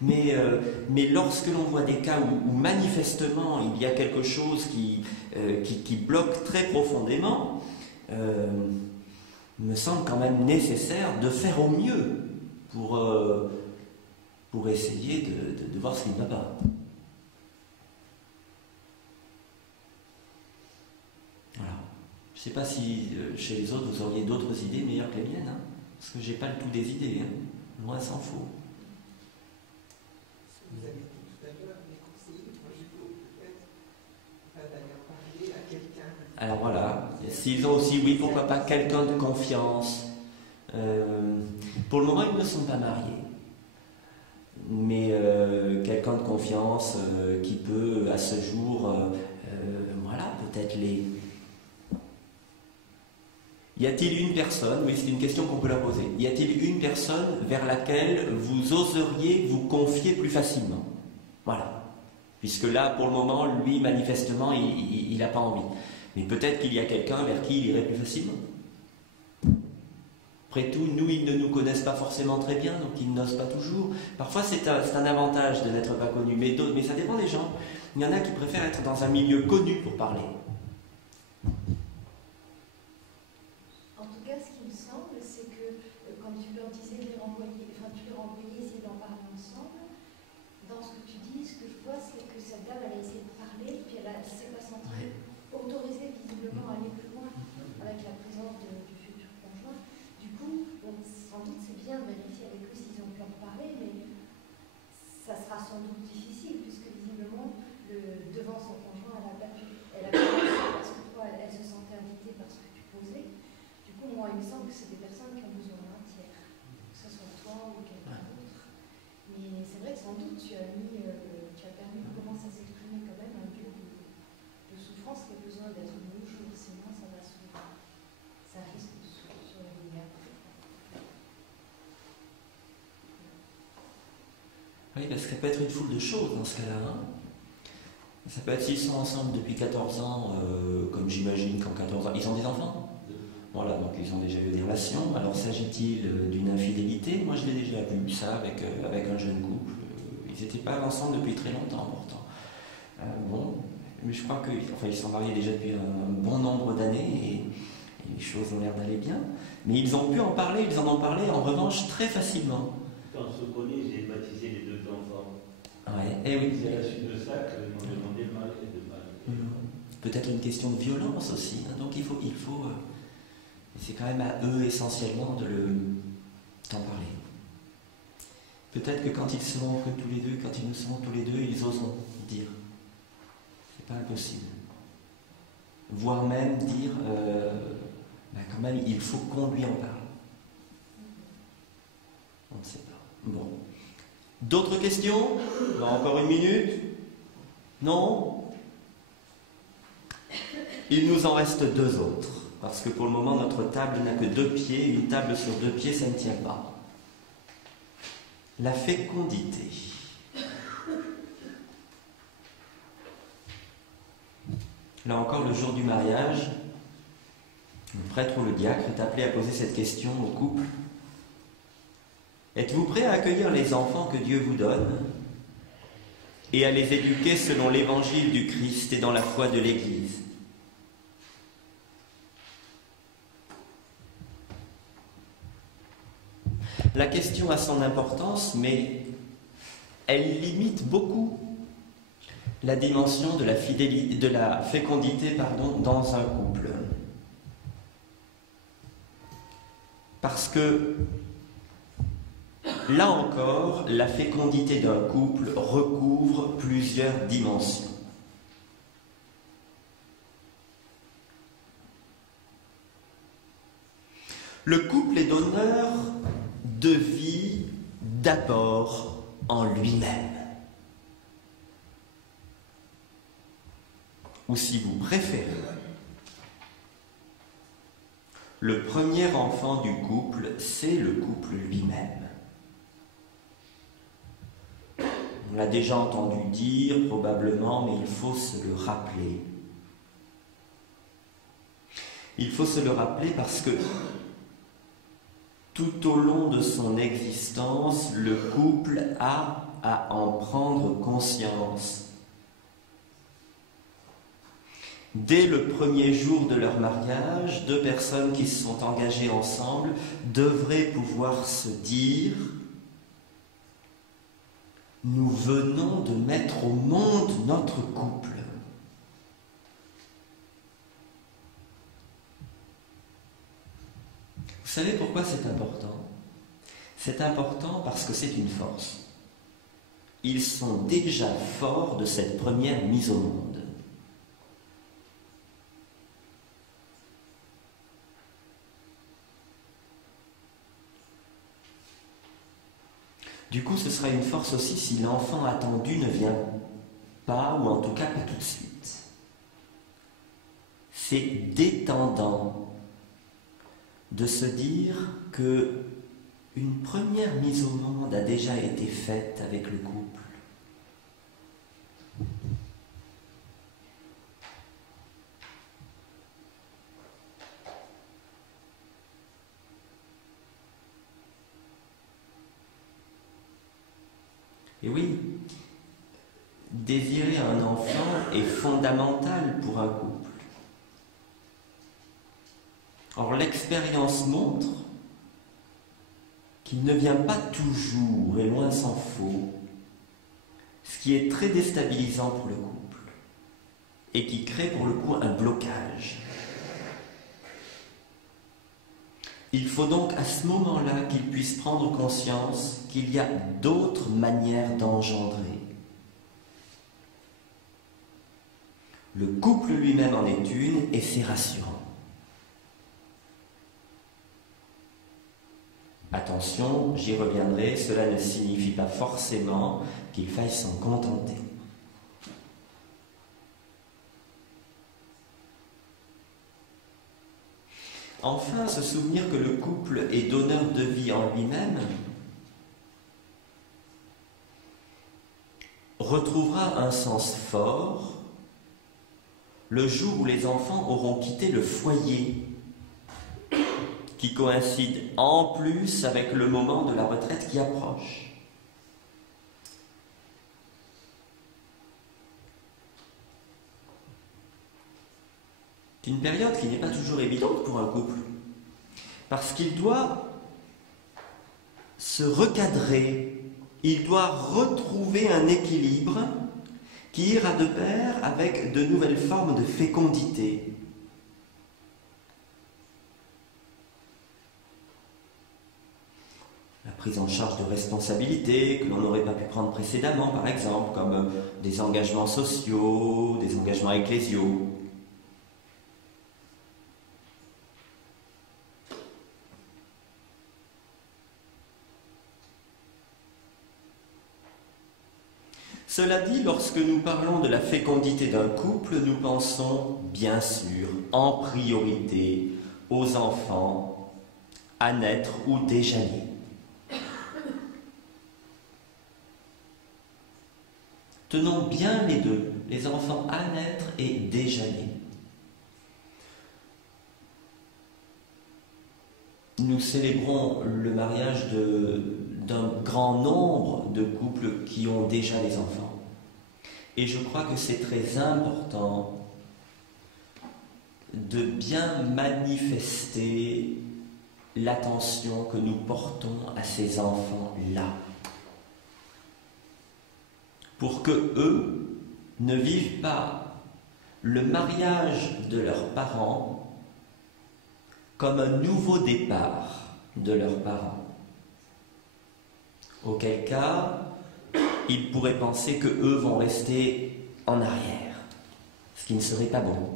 Mais lorsque l'on voit des cas où manifestement il y a quelque chose qui bloque très profondément, me semble quand même nécessaire de faire au mieux pour essayer de voir ce qui ne va pas. Voilà. Je ne sais pas si chez les autres vous auriez d'autres idées meilleures que les miennes, hein, parce que j'ai pas le tout des idées, hein, loin s'en faut. Vous avez dit tout à l'heure, les conseillers conjugaux, peut-être, d'ailleurs parler à quelqu'un. Alors voilà, s'ils ont aussi, oui, pourquoi pas, quelqu'un de confiance. Pour le moment, ils ne sont pas mariés. Mais quelqu'un de confiance qui peut, à ce jour, voilà, peut-être les... Y a-t-il une personne, oui, c'est une question qu'on peut leur poser, y a-t-il une personne personne vers laquelle vous oseriez vous confier plus facilement. Voilà. Puisque là, pour le moment, lui, manifestement, il n'a pas envie. Mais peut-être qu'il y a quelqu'un vers qui il irait plus facilement. Après tout, nous, ils ne nous connaissent pas forcément très bien, donc ils n'osent pas toujours. Parfois, c'est un avantage de n'être pas connu, mais ça dépend des gens. Il y en a qui préfèrent être dans un milieu connu pour parler. En tout cas, ce qui me semble, c'est que quand tu leur disais de les renvoyer, tu leur envoyais essayer d'en parler ensemble, dans ce que tu dis, ce que je vois, c'est que cette dame, elle a essayé de parler, puis elle s'est pas sentie autorisée visiblement à aller plus loin avec la présence du futur conjoint. Du coup, sans doute c'est bien de vérifier avec eux s'ils ont pu en parler, mais ça sera sans doute difficile, puisque visiblement, devant son conjoint, elle a pas pu parce que toi, elle se sentait invitée par ce que tu posais. Du coup, moi, il me semble que c'est des personnes qui ont besoin d'un tiers, que ce soit toi ou quelqu'un d'autre. Mais c'est vrai que sans doute, tu as permis de commencer à s'exprimer quand même un lieu de souffrance qui a besoin d'être mis au jour, sinon ça risque de survenir. Oui, parce que ça peut être une foule de choses dans ce cas-là. Hein. Ça peut être s'ils sont ensemble depuis 14 ans, comme j'imagine qu'en 14 ans, ils ont des enfants. Voilà, donc ils ont déjà eu des relations. Alors s'agit-il d'une infidélité? Moi je l'ai déjà vu ça avec un jeune couple. Ils n'étaient pas ensemble depuis très longtemps pourtant. Bon, mais je crois qu'ils sont mariés déjà depuis un bon nombre d'années et les choses ont l'air d'aller bien. Mais ils ont pu en parler, ils en ont parlé en revanche très facilement. Quand on se connaît, j'ai baptisé les deux enfants. Ouais, eh oui. C'est à la suite de ça qu'ils m'ont demandé de marier. Peut-être une question de violence aussi. Hein. Donc il faut c'est quand même à eux essentiellement d'en parler. Peut-être que quand ils seront que tous les deux, quand ils nous seront tous les deux, ils oseront dire. C'est pas impossible. Voire même dire, quand même, il faut qu'on lui en parle. On ne sait pas. Bon. D'autres questions? Encore une minute? Non? Il nous en reste 2 autres. Parce que pour le moment, notre table n'a que 2 pieds. Une table sur 2 pieds, ça ne tient pas. La fécondité. Là encore, le jour du mariage, le prêtre ou le diacre est appelé à poser cette question au couple. Êtes-vous prêt à accueillir les enfants que Dieu vous donne et à les éduquer selon l'évangile du Christ et dans la foi de l'Église? La question a son importance, mais elle limite beaucoup la dimension de la fécondité dans un couple. Parce que, là encore, la fécondité d'un couple recouvre plusieurs dimensions. Le couple est donneur de vie, d'apport en lui-même. Ou si vous préférez, le premier enfant du couple, c'est le couple lui-même. On l'a déjà entendu dire, probablement, mais il faut se le rappeler. Il faut se le rappeler parce que tout au long de son existence, le couple a à en prendre conscience. Dès le premier jour de leur mariage, 2 personnes qui se sont engagées ensemble devraient pouvoir se dire « Nous venons de mettre au monde notre couple ». Vous savez pourquoi c'est important? C'est important parce que c'est une force. Ils sont déjà forts de cette première mise au monde. Du coup, ce sera une force aussi si l'enfant attendu ne vient pas, ou en tout cas pas tout de suite. C'est détendant de se dire que une première mise au monde a déjà été faite avec le couple. Et oui, désirer un enfant est fondamental pour un couple. Or, l'expérience montre qu'il ne vient pas toujours, et loin s'en faut, ce qui est très déstabilisant pour le couple et qui crée pour le coup un blocage. Il faut donc à ce moment-là qu'il puisse prendre conscience qu'il y a d'autres manières d'engendrer. Le couple lui-même en est une et c'est rassurant. Attention, j'y reviendrai, cela ne signifie pas forcément qu'il faille s'en contenter. Enfin, se souvenir que le couple est donneur de vie en lui-même retrouvera un sens fort le jour où les enfants auront quitté le foyer, qui coïncide en plus avec le moment de la retraite qui approche. C'est une période qui n'est pas toujours évidente pour un couple, parce qu'il doit se recadrer, il doit retrouver un équilibre qui ira de pair avec de nouvelles formes de fécondité. La prise en charge de responsabilités que l'on n'aurait pas pu prendre précédemment, par exemple, comme des engagements sociaux, des engagements ecclésiaux. Cela dit, lorsque nous parlons de la fécondité d'un couple, nous pensons, bien sûr, en priorité aux enfants à naître ou déjà nés. Tenons bien les deux, les enfants à naître et déjà nés. Nous célébrons le mariage d'un grand nombre de couples qui ont déjà des enfants. Et je crois que c'est très important de bien manifester l'attention que nous portons à ces enfants-là, pour que eux ne vivent pas le mariage de leurs parents comme un nouveau départ de leurs parents. Auquel cas, ils pourraient penser que eux vont rester en arrière, ce qui ne serait pas bon.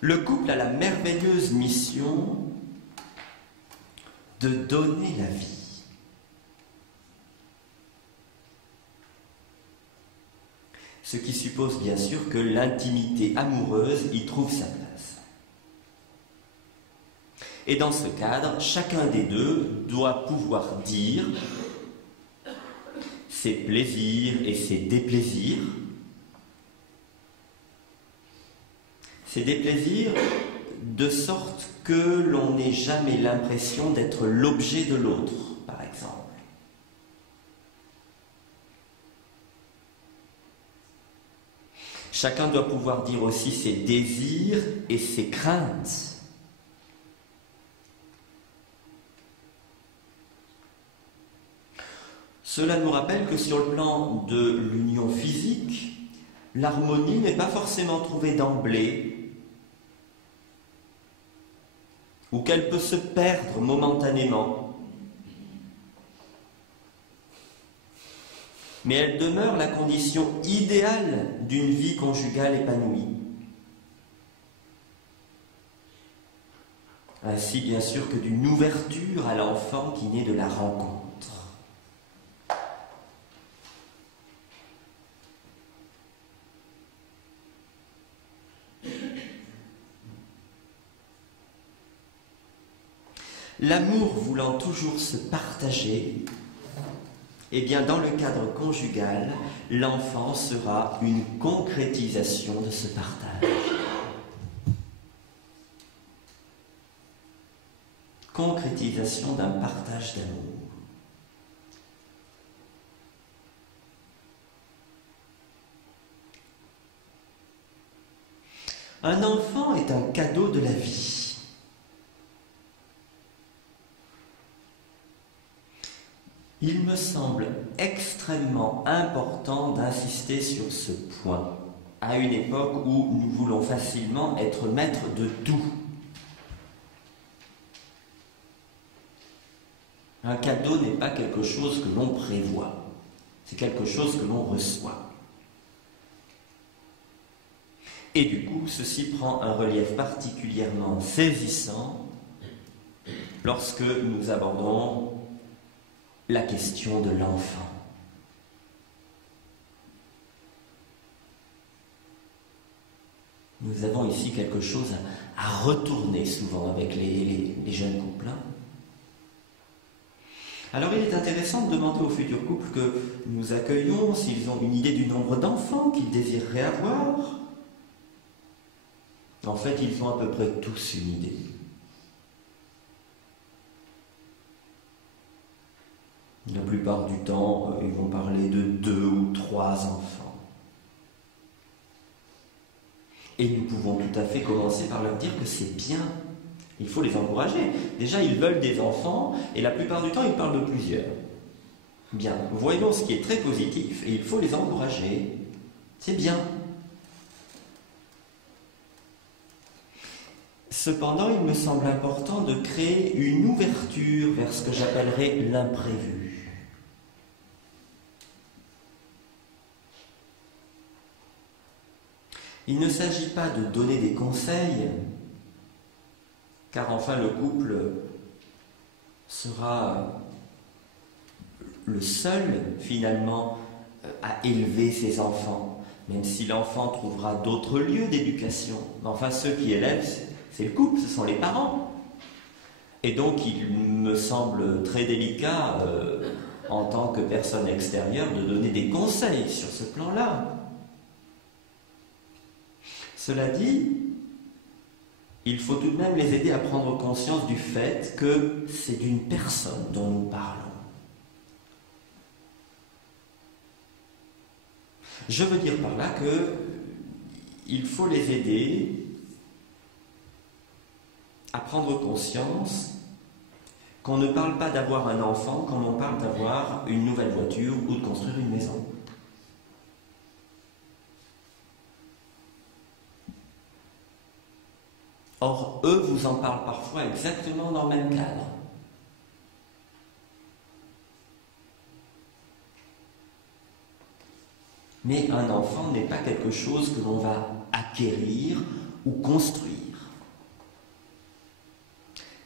Le couple a la merveilleuse mission de donner la vie. Ce qui suppose bien sûr que l'intimité amoureuse y trouve sa place. Et dans ce cadre, chacun des deux doit pouvoir dire ses plaisirs et ses déplaisirs. Ses déplaisirs de sorte que l'on n'ait jamais l'impression d'être l'objet de l'autre, par exemple. Chacun doit pouvoir dire aussi ses désirs et ses craintes. Cela nous rappelle que sur le plan de l'union physique, l'harmonie n'est pas forcément trouvée d'emblée, ou qu'elle peut se perdre momentanément. Mais elle demeure la condition idéale d'une vie conjugale épanouie. Ainsi, bien sûr, que d'une ouverture à l'enfant qui naît de la rencontre. L'amour voulant toujours se partager, eh bien, dans le cadre conjugal, l'enfant sera une concrétisation de ce partage. Concrétisation d'un partage d'amour. Un enfant est un cadeau de la vie. Il me semble extrêmement important d'insister sur ce point, à une époque où nous voulons facilement être maîtres de tout. Un cadeau n'est pas quelque chose que l'on prévoit, c'est quelque chose que l'on reçoit. Et du coup, ceci prend un relief particulièrement saisissant lorsque nous abordons la question de l'enfant. Nous avons ici quelque chose à retourner souvent avec les jeunes couples. Alors il est intéressant de demander aux futurs couples que nous accueillons s'ils ont une idée du nombre d'enfants qu'ils désireraient avoir. En fait, ils ont à peu près tous une idée. La plupart du temps, ils vont parler de 2 ou 3 enfants. Et nous pouvons tout à fait commencer par leur dire que c'est bien. Il faut les encourager. Déjà, ils veulent des enfants, et la plupart du temps, ils parlent de plusieurs. Bien, voyons ce qui est très positif, et il faut les encourager. C'est bien. Cependant, il me semble important de créer une ouverture vers ce que j'appellerais l'imprévu. Il ne s'agit pas de donner des conseils, car enfin le couple sera le seul finalement à élever ses enfants, même si l'enfant trouvera d'autres lieux d'éducation. Mais enfin ceux qui élèvent, c'est le couple, ce sont les parents. Et donc il me semble très délicat en tant que personne extérieure de donner des conseils sur ce plan-là. Cela dit, il faut tout de même les aider à prendre conscience du fait que c'est d'une personne dont nous parlons. Je veux dire par là qu'il faut les aider à prendre conscience qu'on ne parle pas d'avoir un enfant comme on parle d'avoir une nouvelle voiture ou de construire une maison. Or, eux vous en parlent parfois exactement dans le même cadre. Mais un enfant n'est pas quelque chose que l'on va acquérir ou construire.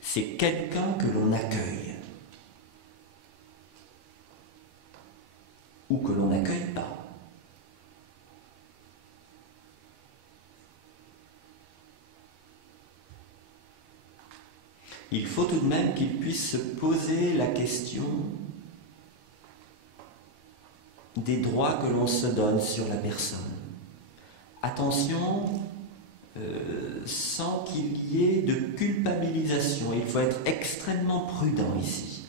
C'est quelqu'un que l'on accueille. Ou que l'on n'accueille pas. Il faut tout de même qu'il puisse se poser la question des droits que l'on se donne sur la personne. Attention, sans qu'il y ait de culpabilisation. Il faut être extrêmement prudent ici.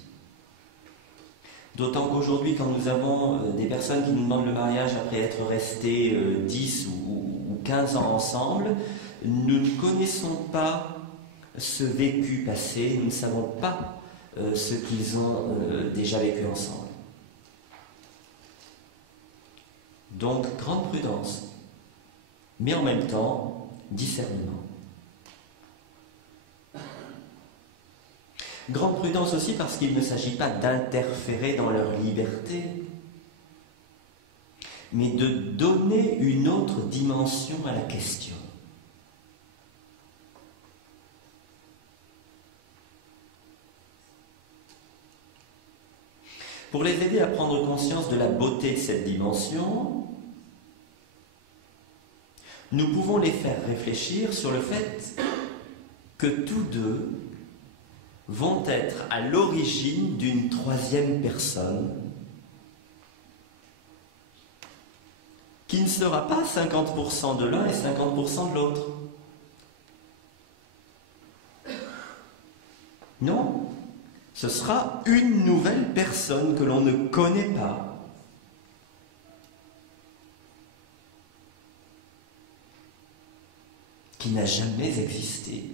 D'autant qu'aujourd'hui, quand nous avons des personnes qui nous demandent le mariage après être restés 10 ou 15 ans ensemble, nous ne connaissons pas ce vécu passé, nous ne savons pas ce qu'ils ont déjà vécu ensemble. Donc, grande prudence, mais en même temps, discernement. Grande prudence aussi parce qu'il ne s'agit pas d'interférer dans leur liberté, mais de donner une autre dimension à la question. Pour les aider à prendre conscience de la beauté de cette dimension, nous pouvons les faire réfléchir sur le fait que tous deux vont être à l'origine d'une troisième personne qui ne sera pas 50% de l'un et 50% de l'autre. Non, ce sera une nouvelle personne que l'on ne connaît pas. Qui n'a jamais existé.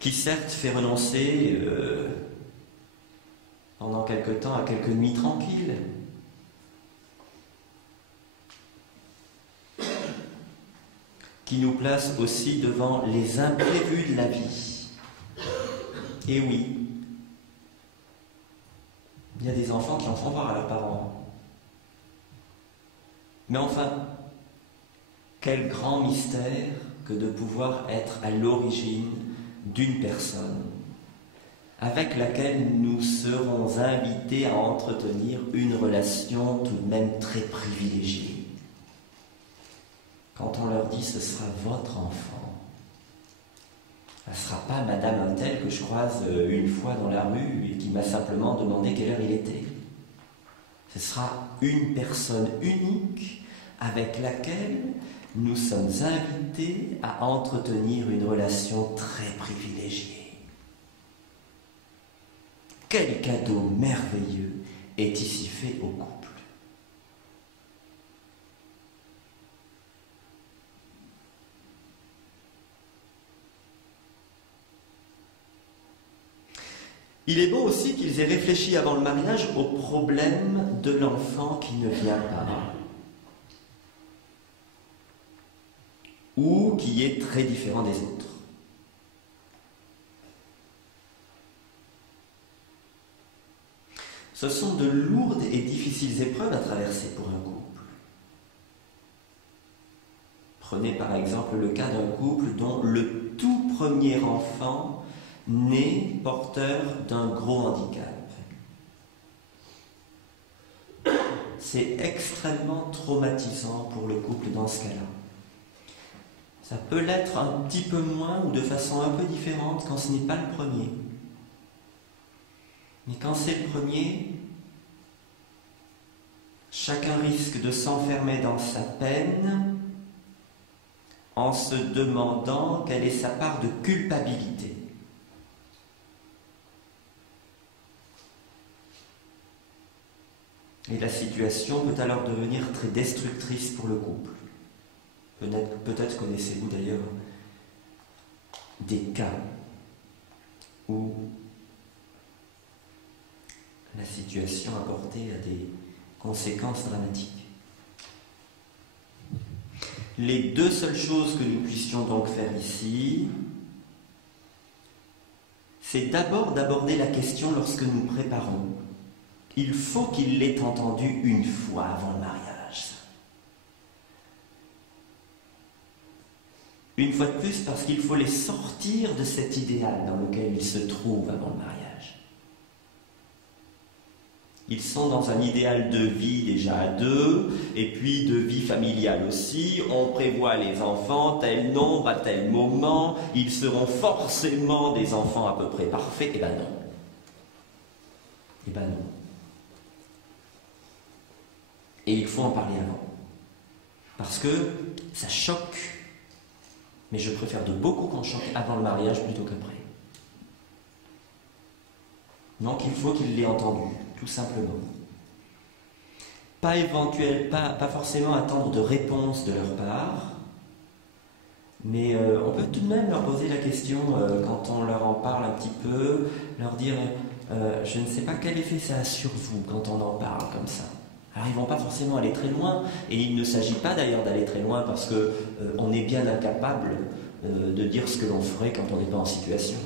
Qui certes fait renoncer pendant quelque temps à quelques nuits tranquilles, qui nous place aussi devant les imprévus de la vie. Et oui, il y a des enfants qui en font voir à leurs parents. Mais enfin, quel grand mystère que de pouvoir être à l'origine d'une personne avec laquelle nous serons invités à entretenir une relation tout de même très privilégiée. Quand on leur dit ce sera votre enfant, ce ne sera pas Madame un tel que je croise une fois dans la rue et qui m'a simplement demandé quelle heure il était. Ce sera une personne unique avec laquelle nous sommes invités à entretenir une relation très privilégiée. Quel cadeau merveilleux est ici fait au couple. Il est beau aussi qu'ils aient réfléchi avant le mariage au problème de l'enfant qui ne vient pas, ou qui est très différent des autres. Ce sont de lourdes et difficiles épreuves à traverser pour un couple. Prenez par exemple le cas d'un couple dont le tout premier enfant naît porteur d'un gros handicap. C'est extrêmement traumatisant pour le couple dans ce cas-là. Ça peut l'être un petit peu moins ou de façon un peu différente quand ce n'est pas le premier. Mais quand c'est le premier, chacun risque de s'enfermer dans sa peine en se demandant quelle est sa part de culpabilité. Et la situation peut alors devenir très destructrice pour le couple. Peut-être connaissez-vous d'ailleurs des cas où la situation a porté à des conséquences dramatiques. Les deux seules choses que nous puissions donc faire ici, c'est d'abord d'aborder la question lorsque nous préparons. Il faut qu'il l'ait entendu une fois avant le mariage. Une fois de plus, parce qu'il faut les sortir de cet idéal dans lequel ils se trouvent avant le mariage. Ils sont dans un idéal de vie déjà à deux, et puis de vie familiale aussi. On prévoit les enfants, tel nombre, à tel moment. Ils seront forcément des enfants à peu près parfaits. Eh ben non. Eh ben non. Et il faut en parler avant. Parce que ça choque. Mais je préfère de beaucoup qu'on choque avant le mariage plutôt qu'après. Donc il faut qu'il l'ait entendu, tout simplement. Pas forcément attendre de réponse de leur part, mais on peut tout de même leur poser la question quand on leur en parle un petit peu, leur dire je ne sais pas quel effet ça a sur vous quand on en parle comme ça. Alors ils ne vont pas forcément aller très loin, et il ne s'agit pas d'ailleurs d'aller très loin parce qu'on est bien incapable de dire ce que l'on ferait quand on n'est pas en situation.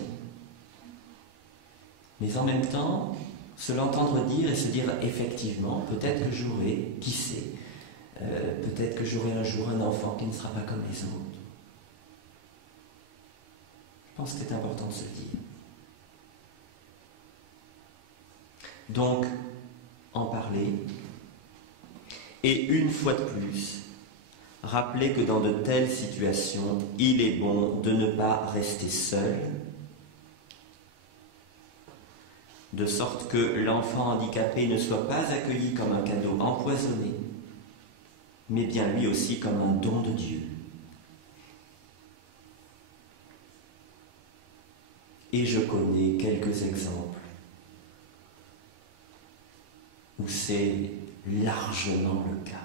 Mais en même temps, se l'entendre dire et se dire effectivement, peut-être que j'aurai, qui sait, peut-être que j'aurai un jour un enfant qui ne sera pas comme les autres. Je pense que c'est important de se le dire. Donc, en parler. Et une fois de plus, rappeler que dans de telles situations, il est bon de ne pas rester seul, de sorte que l'enfant handicapé ne soit pas accueilli comme un cadeau empoisonné, mais bien lui aussi comme un don de Dieu. Et je connais quelques exemples où c'est largement le cas.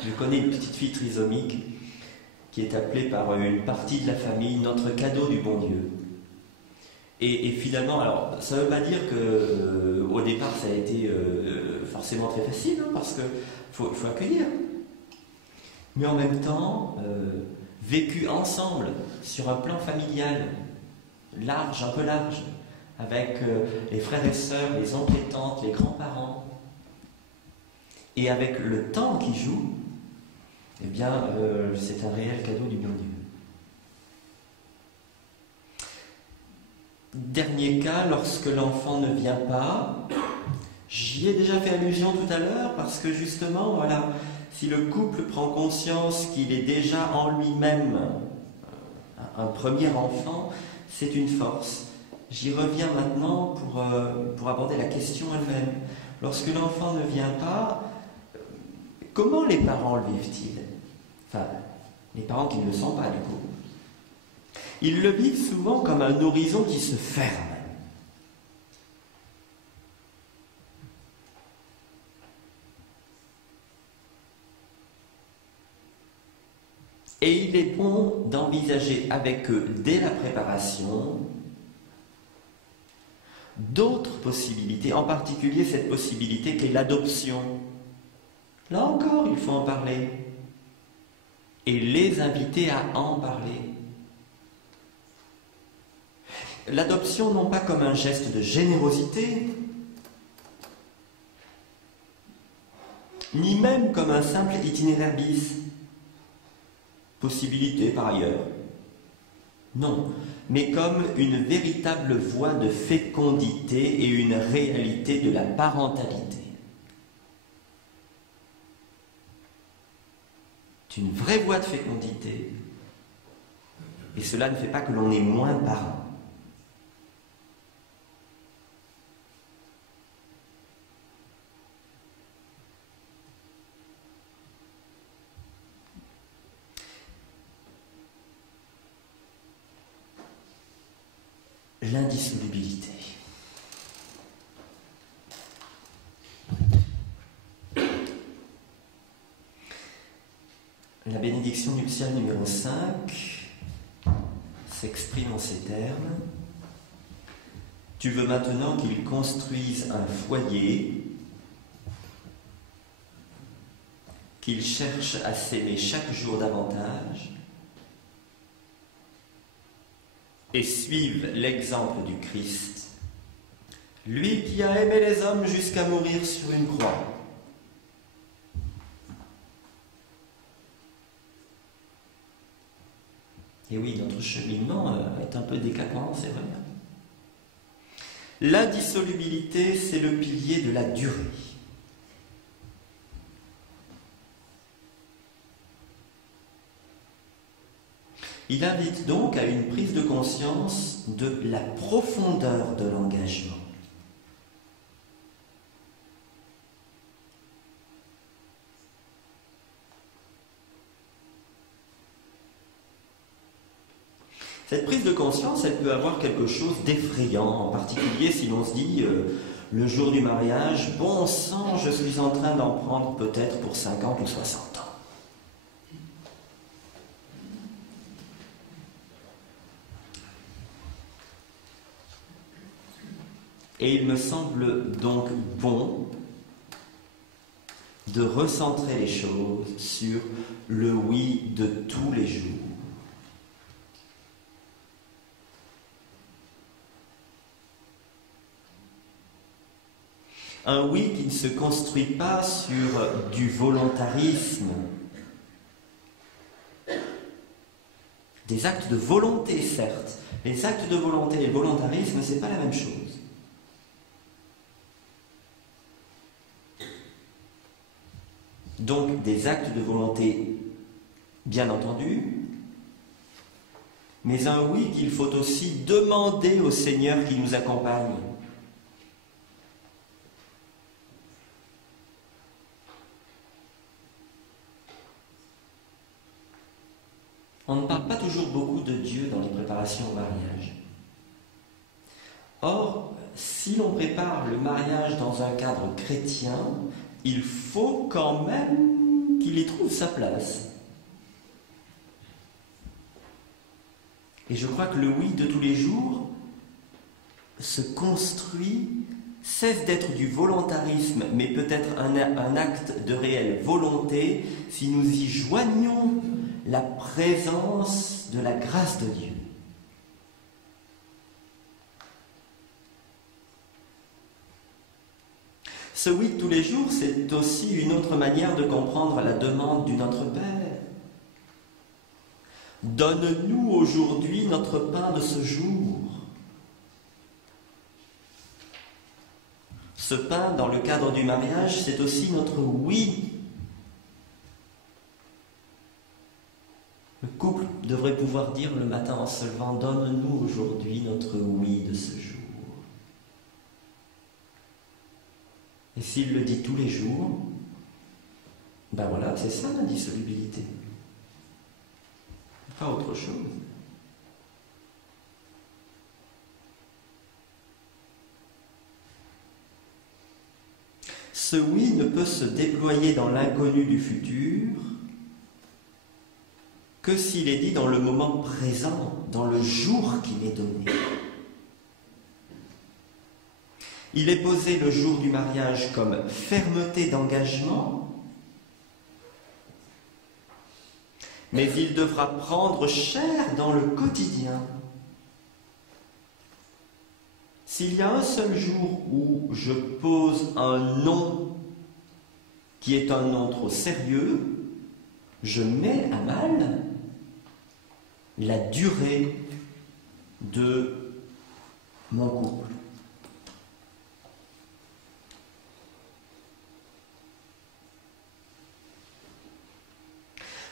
Je connais une petite fille trisomique qui est appelée par une partie de la famille notre cadeau du bon Dieu. Et finalement, alors ça ne veut pas dire que au départ ça a été forcément très facile, hein, parce qu'il faut accueillir. Mais en même temps, vécu ensemble sur un plan familial, large, un peu large, avec les frères et sœurs, les oncles et tantes, les grands-parents, et avec le temps qui joue, eh bien, c'est un réel cadeau du bon Dieu. Dernier cas, lorsque l'enfant ne vient pas, j'y ai déjà fait allusion tout à l'heure, parce que justement, voilà, si le couple prend conscience qu'il est déjà en lui-même un premier enfant, c'est une force. J'y reviens maintenant pour aborder la question elle-même. Lorsque l'enfant ne vient pas, comment les parents le vivent-ils? Enfin, les parents qui ne le sont pas du coup. Ils le vivent souvent comme un horizon qui se ferme. Et il est bon d'envisager avec eux, dès la préparation, d'autres possibilités, en particulier cette possibilité qu'est l'adoption. Là encore, il faut en parler. Et les inviter à en parler. L'adoption non pas comme un geste de générosité, ni même comme un simple itinéraire bis, possibilité par ailleurs. Non, mais comme une véritable voie de fécondité et une réalité de la parentalité. C'est une vraie voie de fécondité, et cela ne fait pas que l'on est moins parent. L'indissolubilité. La bénédiction nuptiale numéro 5 s'exprime en ces termes. Tu veux maintenant qu'ils construisent un foyer, qu'ils cherchent à s'aimer chaque jour davantage, et suivent l'exemple du Christ, lui qui a aimé les hommes jusqu'à mourir sur une croix. Et oui, notre cheminement est un peu décapant, c'est vrai. L'indissolubilité, c'est le pilier de la durée. Il invite donc à une prise de conscience de la profondeur de l'engagement. Cette prise de conscience, elle peut avoir quelque chose d'effrayant, en particulier si l'on se dit, le jour du mariage, bon sang, je suis en train d'en prendre peut-être pour 50 ou 60 ans. Et il me semble donc bon de recentrer les choses sur le oui de tous les jours. Un oui qui ne se construit pas sur du volontarisme, Des actes de volonté, certes. Les actes de volonté et le volontarisme, ce n'est pas la même chose. Donc, des actes de volonté, bien entendu, mais un oui qu'il faut aussi demander au Seigneur qui nous accompagne. On ne parle pas toujours beaucoup de Dieu dans les préparations au mariage. Or, si l'on prépare le mariage dans un cadre chrétien, il faut quand même qu'il y trouve sa place. Et je crois que le oui de tous les jours se construit, cesse d'être du volontarisme, mais peut-être un acte de réelle volonté si nous y joignons la présence de la grâce de Dieu. Ce oui de tous les jours, c'est aussi une autre manière de comprendre la demande du Notre Père. Donne-nous aujourd'hui notre pain de ce jour. Ce pain, dans le cadre du mariage, c'est aussi notre oui. Le couple devrait pouvoir dire le matin en se levant, donne-nous aujourd'hui notre oui de ce jour. Et s'il le dit tous les jours, ben voilà, c'est ça l'indissolubilité. Pas autre chose. Ce oui ne peut se déployer dans l'inconnu du futur que s'il est dit dans le moment présent, dans le jour qui m'est donné. Il est posé le jour du mariage comme fermeté d'engagement, mais il devra prendre chair dans le quotidien. S'il y a un seul jour où je pose un non qui est un non trop sérieux, je mets à mal la durée de mon couple.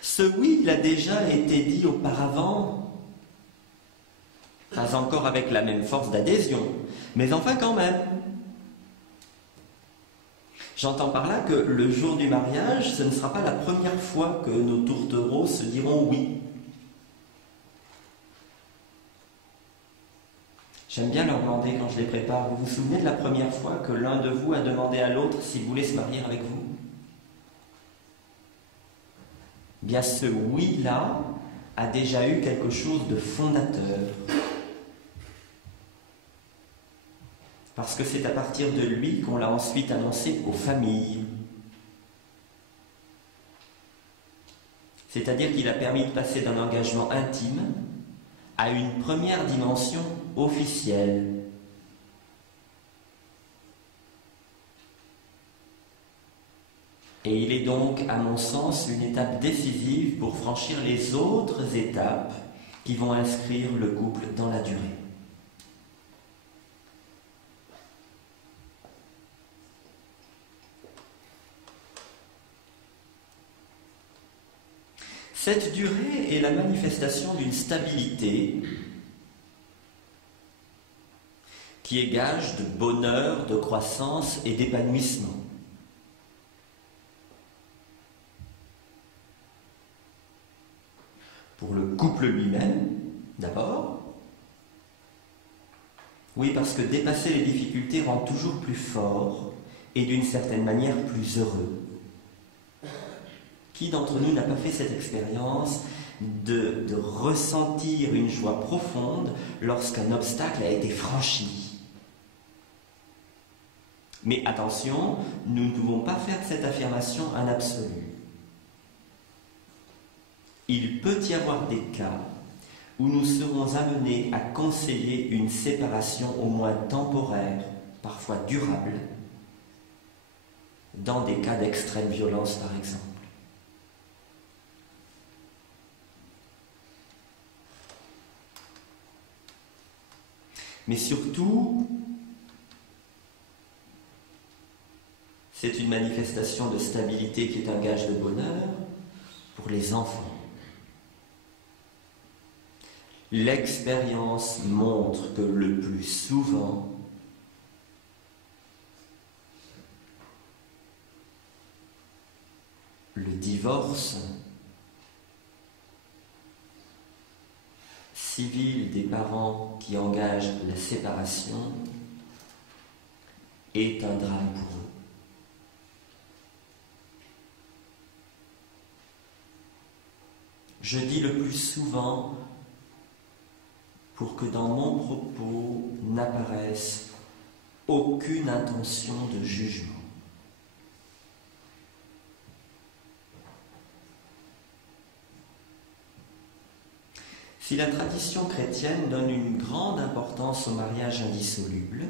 Ce oui, il a déjà été dit auparavant, pas encore avec la même force d'adhésion, mais enfin quand même. J'entends par là que le jour du mariage, ce ne sera pas la première fois que nos tourtereaux se diront oui. J'aime bien leur demander quand je les prépare, vous vous souvenez de la première fois que l'un de vous a demandé à l'autre s'il voulait se marier avec vous ? Bien ce oui-là a déjà eu quelque chose de fondateur. Parce que c'est à partir de lui qu'on l'a ensuite annoncé aux familles. C'est-à-dire qu'il a permis de passer d'un engagement intime à une première dimension officielle. Et il est donc, à mon sens, une étape décisive pour franchir les autres étapes qui vont inscrire le couple dans la durée. Cette durée est la manifestation d'une stabilité qui est gage de bonheur, de croissance et d'épanouissement. Pour le couple lui-même, d'abord. Oui, parce que dépasser les difficultés rend toujours plus fort et d'une certaine manière plus heureux. Qui d'entre nous n'a pas fait cette expérience de ressentir une joie profonde lorsqu'un obstacle a été franchi? Mais attention, nous ne pouvons pas faire de cette affirmation un absolu. Il peut y avoir des cas où nous serons amenés à conseiller une séparation au moins temporaire, parfois durable, dans des cas d'extrême violence par exemple. Mais surtout, c'est une manifestation de stabilité qui est un gage de bonheur pour les enfants. L'expérience montre que le plus souvent, le divorce civil des parents qui engagent la séparation est un drame pour eux. Je dis le plus souvent pour que dans mon propos n'apparaisse aucune intention de jugement. Si la tradition chrétienne donne une grande importance au mariage indissoluble,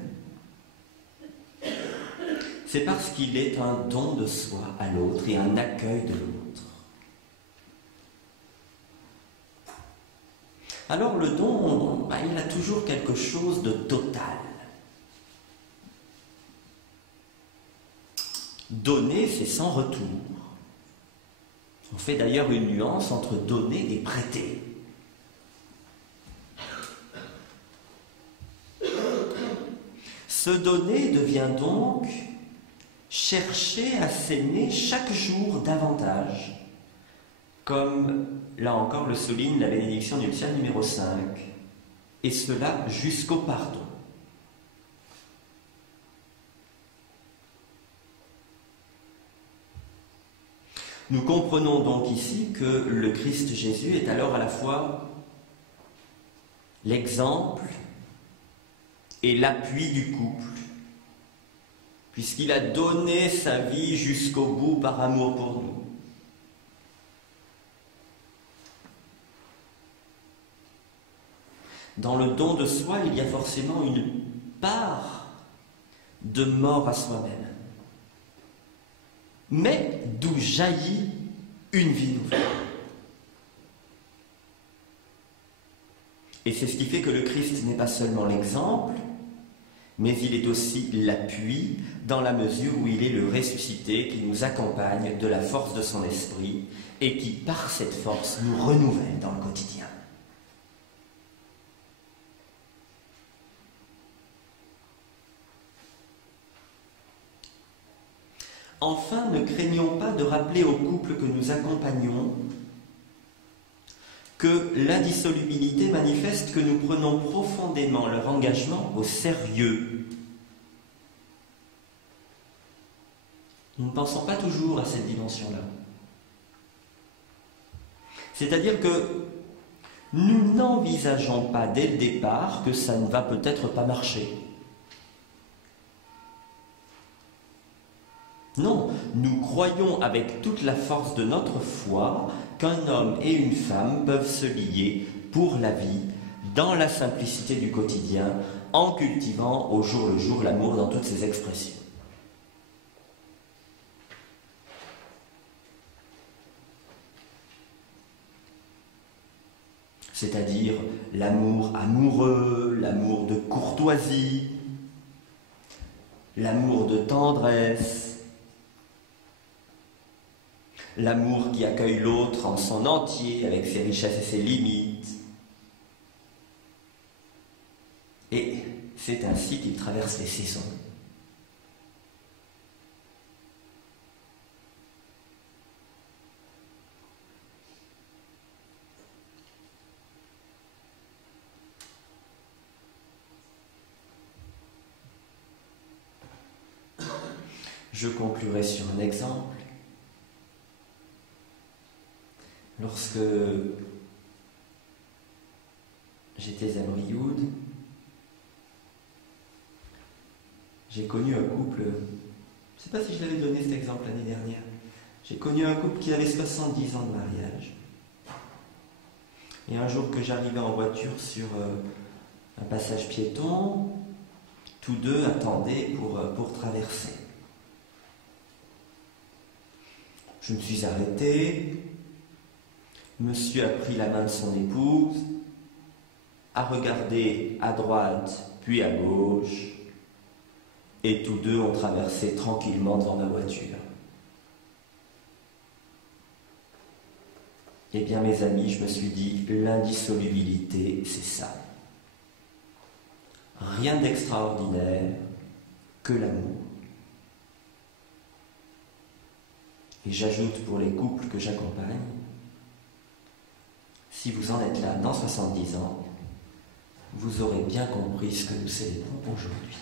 c'est parce qu'il est un don de soi à l'autre et un accueil de l'autre. Alors le don, il a toujours quelque chose de total. Donner, c'est sans retour. On fait d'ailleurs une nuance entre donner et prêter. Se donner devient donc chercher à s'aimer chaque jour davantage, comme là encore le souligne la bénédiction nuptiale numéro 5, et cela jusqu'au pardon. Nous comprenons donc ici que le Christ Jésus est alors à la fois l'exemple et l'appui du couple, puisqu'il a donné sa vie jusqu'au bout par amour pour nous. Dans le don de soi, il y a forcément une part de mort à soi-même, mais d'où jaillit une vie nouvelle. Et c'est ce qui fait que le Christ n'est pas seulement l'exemple, mais il est aussi l'appui dans la mesure où il est le ressuscité qui nous accompagne de la force de son esprit et qui, par cette force, nous renouvelle dans le quotidien. Enfin, ne craignons pas de rappeler aux couples que nous accompagnons que l'indissolubilité manifeste que nous prenons profondément leur engagement au sérieux. Nous ne pensons pas toujours à cette dimension-là. C'est-à-dire que nous n'envisageons pas dès le départ que ça ne va peut-être pas marcher. Non, nous croyons avec toute la force de notre foi qu'un homme et une femme peuvent se lier pour la vie, dans la simplicité du quotidien, en cultivant au jour le jour l'amour dans toutes ses expressions. C'est-à-dire l'amour amoureux, l'amour de courtoisie, l'amour de tendresse, l'amour qui accueille l'autre en son entier, avec ses richesses et ses limites. Et c'est ainsi qu'il traverse les saisons. Je conclurai sur un exemple. Lorsque j'étais à Brioude, j'ai connu un couple, je ne sais pas si je l'avais donné cet exemple l'année dernière, j'ai connu un couple qui avait 70 ans de mariage. Et un jour que j'arrivais en voiture sur un passage piéton, tous deux attendaient pour traverser. Je me suis arrêté. Monsieur a pris la main de son épouse, à regarder à droite puis à gauche, et tous deux ont traversé tranquillement devant ma voiture. Eh bien, mes amis, je me suis dit, l'indissolubilité, c'est ça. Rien d'extraordinaire, que l'amour. Et j'ajoute pour les couples que j'accompagne, si vous en êtes là dans 70 ans, vous aurez bien compris ce que nous célébrons aujourd'hui.